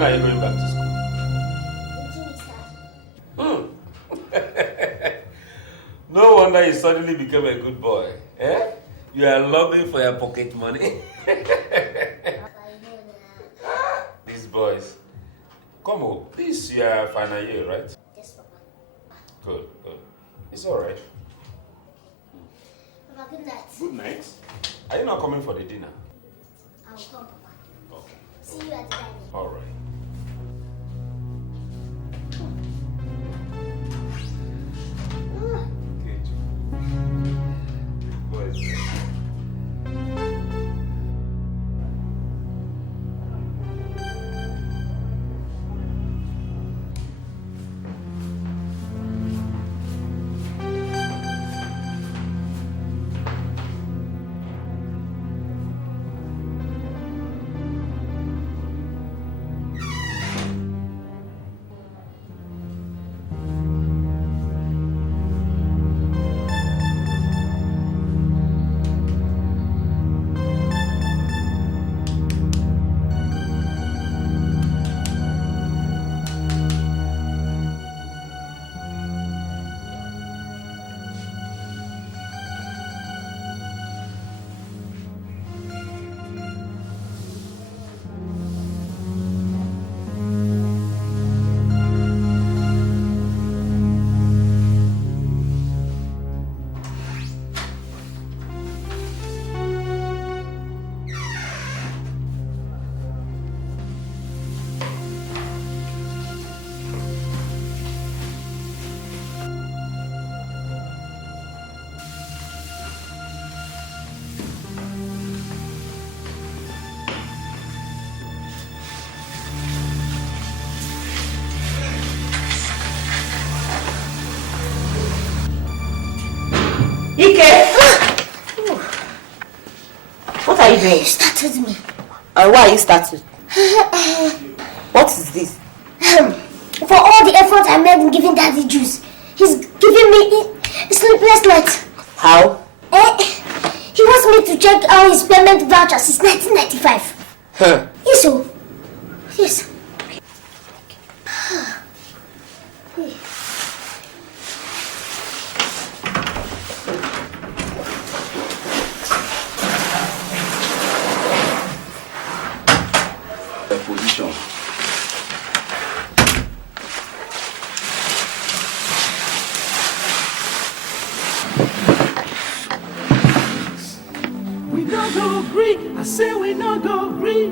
are you going back to school? No wonder you suddenly became a good boy. Eh? You are loving for your pocket money. These boys. Come on, this is your final year, right? Yes, Papa. Good, good. It's alright. Papa, good night. Good night. Are you not coming for the dinner? I will come, Papa. Okay. See you at the dining. Alright. What are you doing? You started me. And why are you starting? What is this? For all the effort I made in giving Daddy juice, he's giving me a sleepless night. How? He wants me to check out his payment voucher since 1995. Huh. Yes, so. Yes. Position. We not go agree, I say we not go agree.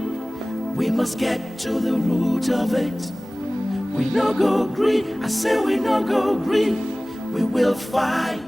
We must get to the root of it. We not go agree, I say we not go agree. We will fight.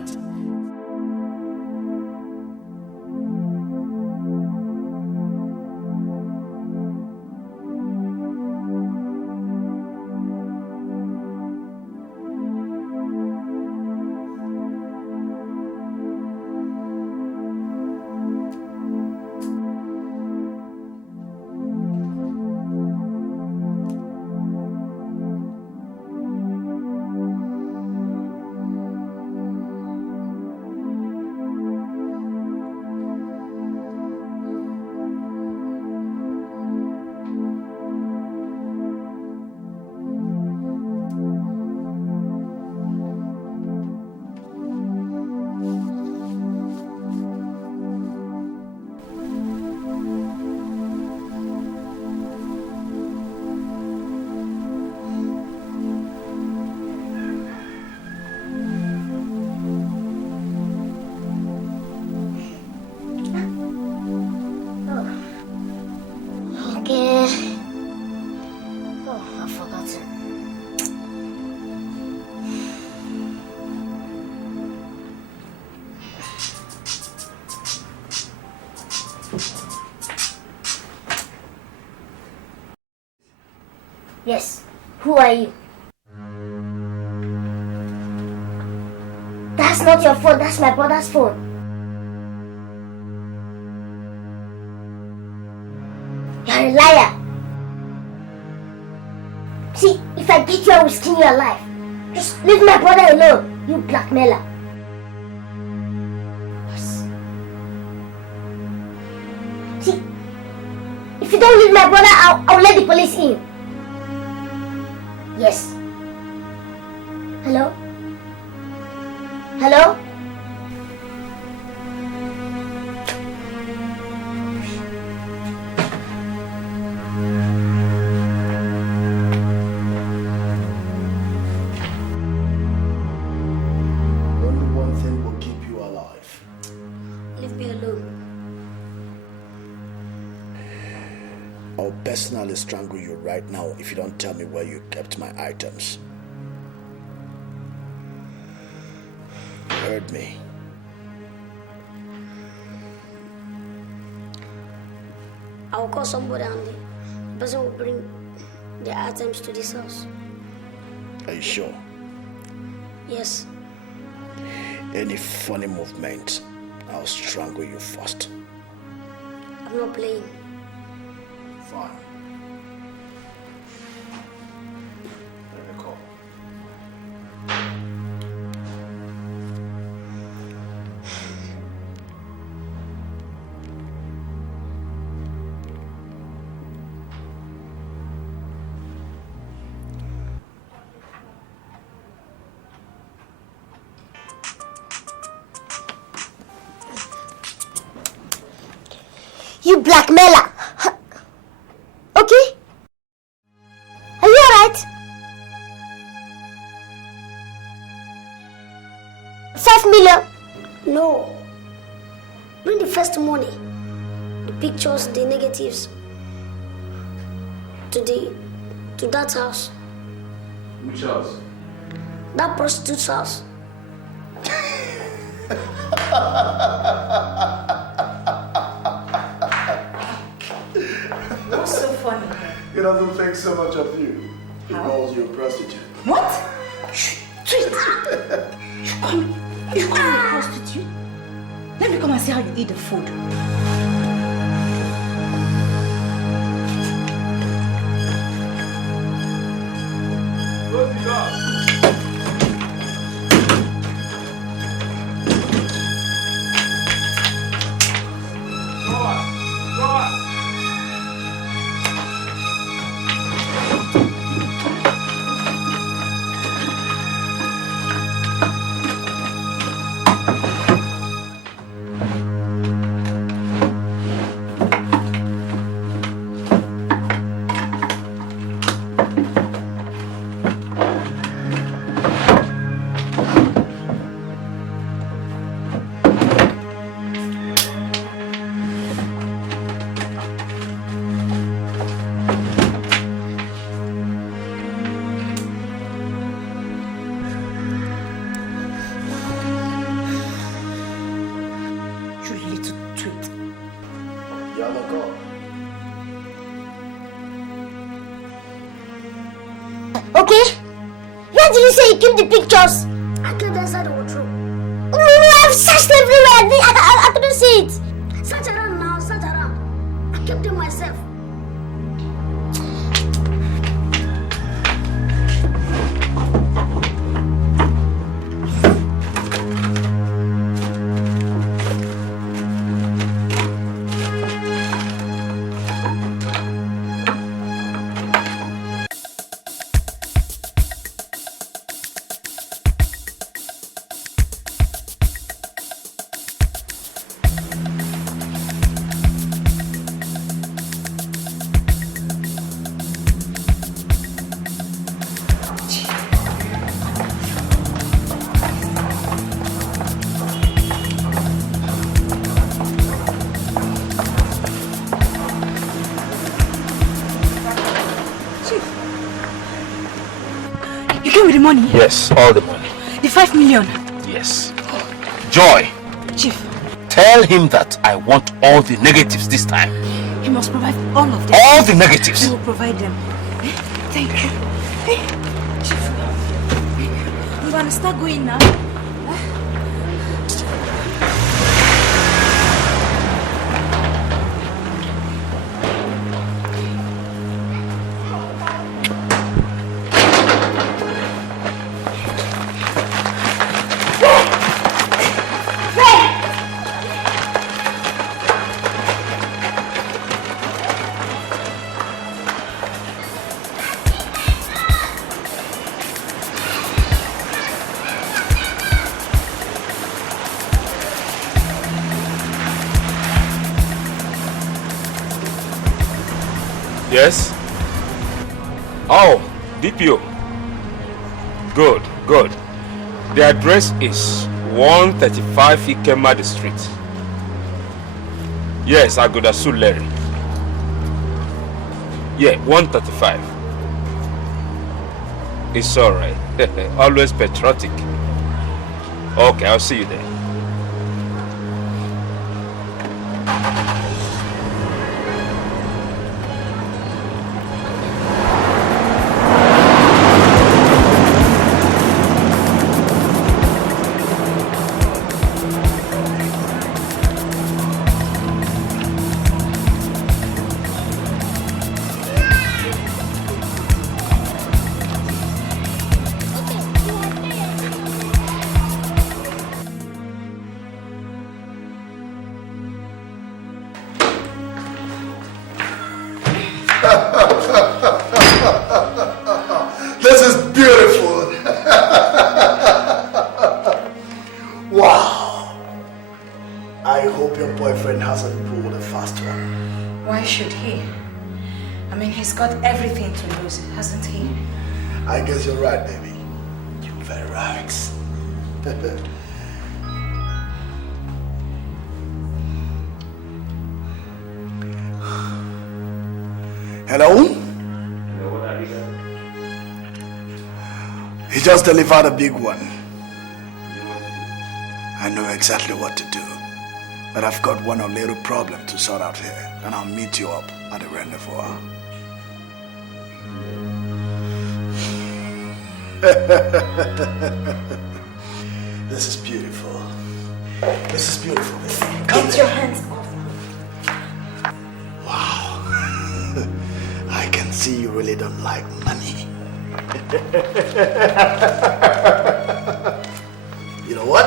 Yes. Who are you? That's not your phone. That's my brother's phone. You're a liar. See, if I get you, I will skin you alive. Just leave my brother alone, you blackmailer. Yes. See, if you don't leave my brother, I'll let the police in. Yes. Hello? Hello? Only one thing will keep you alive. Leave me alone. I'll personally strangle you right now if you don't tell me where you kept my items. You heard me. I will call somebody and the person will bring their items to this house. Are you sure? Yes. Any funny movement, I'll strangle you first. I'm not playing. Fine. Let me call. You blackmailer! Okay? Are you alright? 5 million? No. Bring the first money, the pictures, the negatives, to that house. Which house? That prostitute's house. What's so funny? He doesn't think so much of you. He calls you a prostitute. What? Treat! You call me a prostitute? Let me come and see how you eat the food. Close the door. Okay? Where did you say you keep the pictures? I kept them inside the wardrobe. No, I've searched everywhere. I couldn't see it. Search around now, search around. I kept them myself. The money? Yes, all the money. The 5 million? Yes. Joy. Chief. Tell him that I want all the negatives this time. He must provide all of them. All the negatives. He will provide them. Thank you. Chief. I'm gonna start going now. Yes? Oh, DPO. Good, good. The address is 135 Ikedieze Street. Yes, Agodasu Larry. Yeah, 135. It's alright. Always patriotic. Okay, I'll see you there. This is beautiful. Wow. I hope your boyfriend hasn't pulled a fast one. Why should he? I mean, he's got everything to lose, hasn't he? I guess you're right, baby. You're very right. Hello? He just delivered a big one. I know exactly what to do. But I've got one little problem to sort out here. And I'll meet you up at the rendezvous. This is beautiful. This is beautiful, baby. Get your hands off. Wow. I can see you really don't like money. You know what?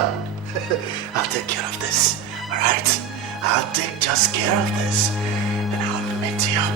I'll take care of this. Alright? I'll take just care of this. And I'll meet you up.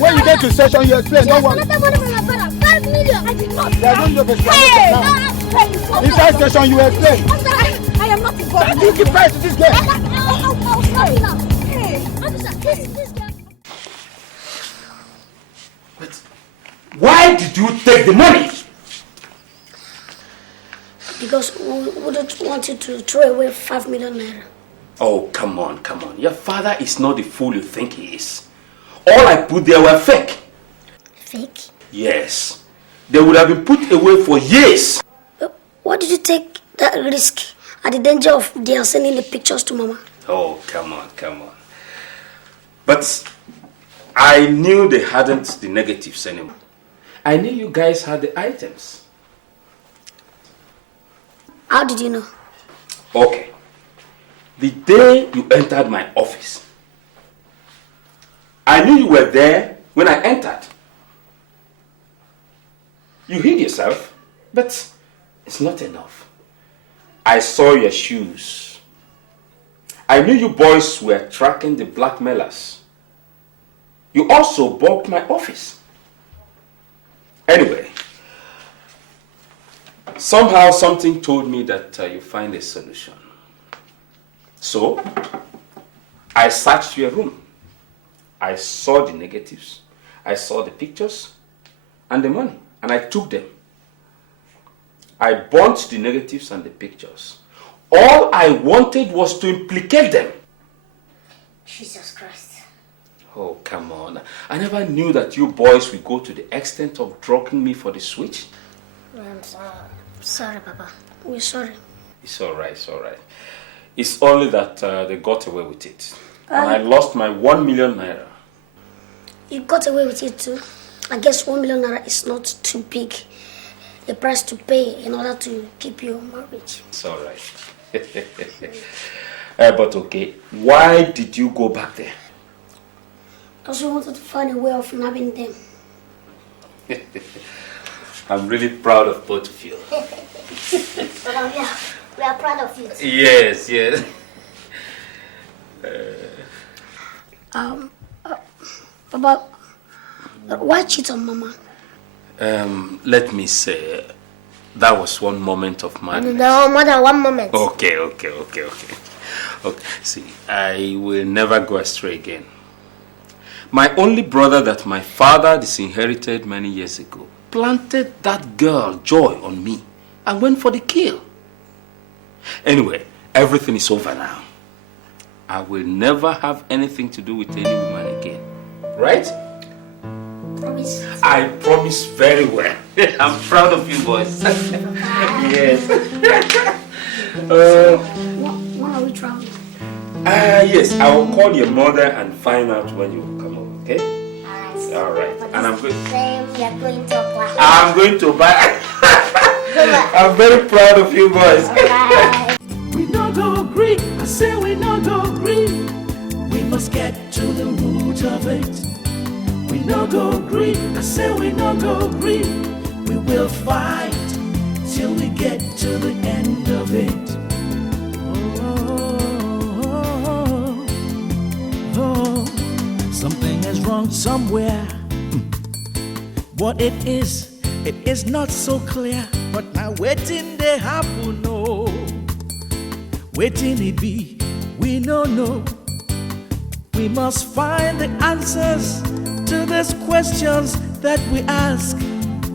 When you get to session, you explain. Don't worry. 5 million. I did not. They are going to be inside session, you explain. I am not involved. You keep quiet to this girl. Sorry now. Hey, officer, this girl. But why did you take the money? Because we wouldn't want you to throw away 5 million naira. Oh, come on, come on. Your father is not the fool you think he is. All I put there were fake. Fake? Yes. They would have been put away for years. Why did you take that risk at the danger of they are sending the pictures to Mama? Oh, come on, come on. But I knew they hadn't the negatives anymore. I knew you guys had the items. How did you know? Okay. The day you entered my office, I knew you were there when I entered. You hid yourself, but it's not enough. I saw your shoes. I knew you boys were tracking the blackmailers. You also bugged my office. Anyway, somehow something told me that you find a solution. So, I searched your room. I saw the negatives. I saw the pictures. and the money, and I took them. I burnt the negatives and the pictures. All I wanted was to implicate them. Jesus Christ. Oh, come on. I never knew that you boys would go to the extent of drugging me for the switch. I'm sorry. Sorry, Papa. We're sorry. It's all right, it's all right. It's only that they got away with it. And I lost my 1 million naira. You got away with it too. I guess 1 million naira is not too big a price to pay in order to keep your marriage. It's all right. But okay, why did you go back there? Because we wanted to find a way of nabbing them. I'm really proud of both of you. But yeah, we are proud of you. Yes, yes. Papa, why cheat on Mama? Let me say, that was one moment of madness. No, more than one moment. Okay. See, I will never go astray again. My only brother that my father disinherited many years ago planted that girl, Joy, on me and went for the kill. Anyway, everything is over now. I will never have anything to do with any woman again. Right? Promise. I promise very well. I'm proud of you boys. Yes. When are we traveling? Yes, I will call your mother and find out when you will come over, okay? All right. And I'm going. We are going to apply. I'm going to buy. I'm very proud of you boys. We not go agree. I say we not go agree. We must get to the root of it. We not go agree. I say we not go agree. We will fight till we get to the end of it. Oh, something is wrong somewhere. What it is not so clear. But now waiting they happen, no. Waiting it be, we don't know. We must find the answers to these questions that we ask.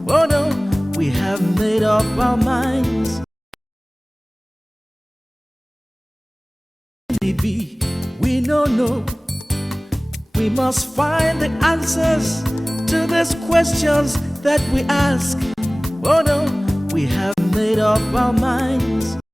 Oh no, we have made up our minds. It be, we don't know. We must find the answers to these questions that we ask. Oh no, we have made up our minds.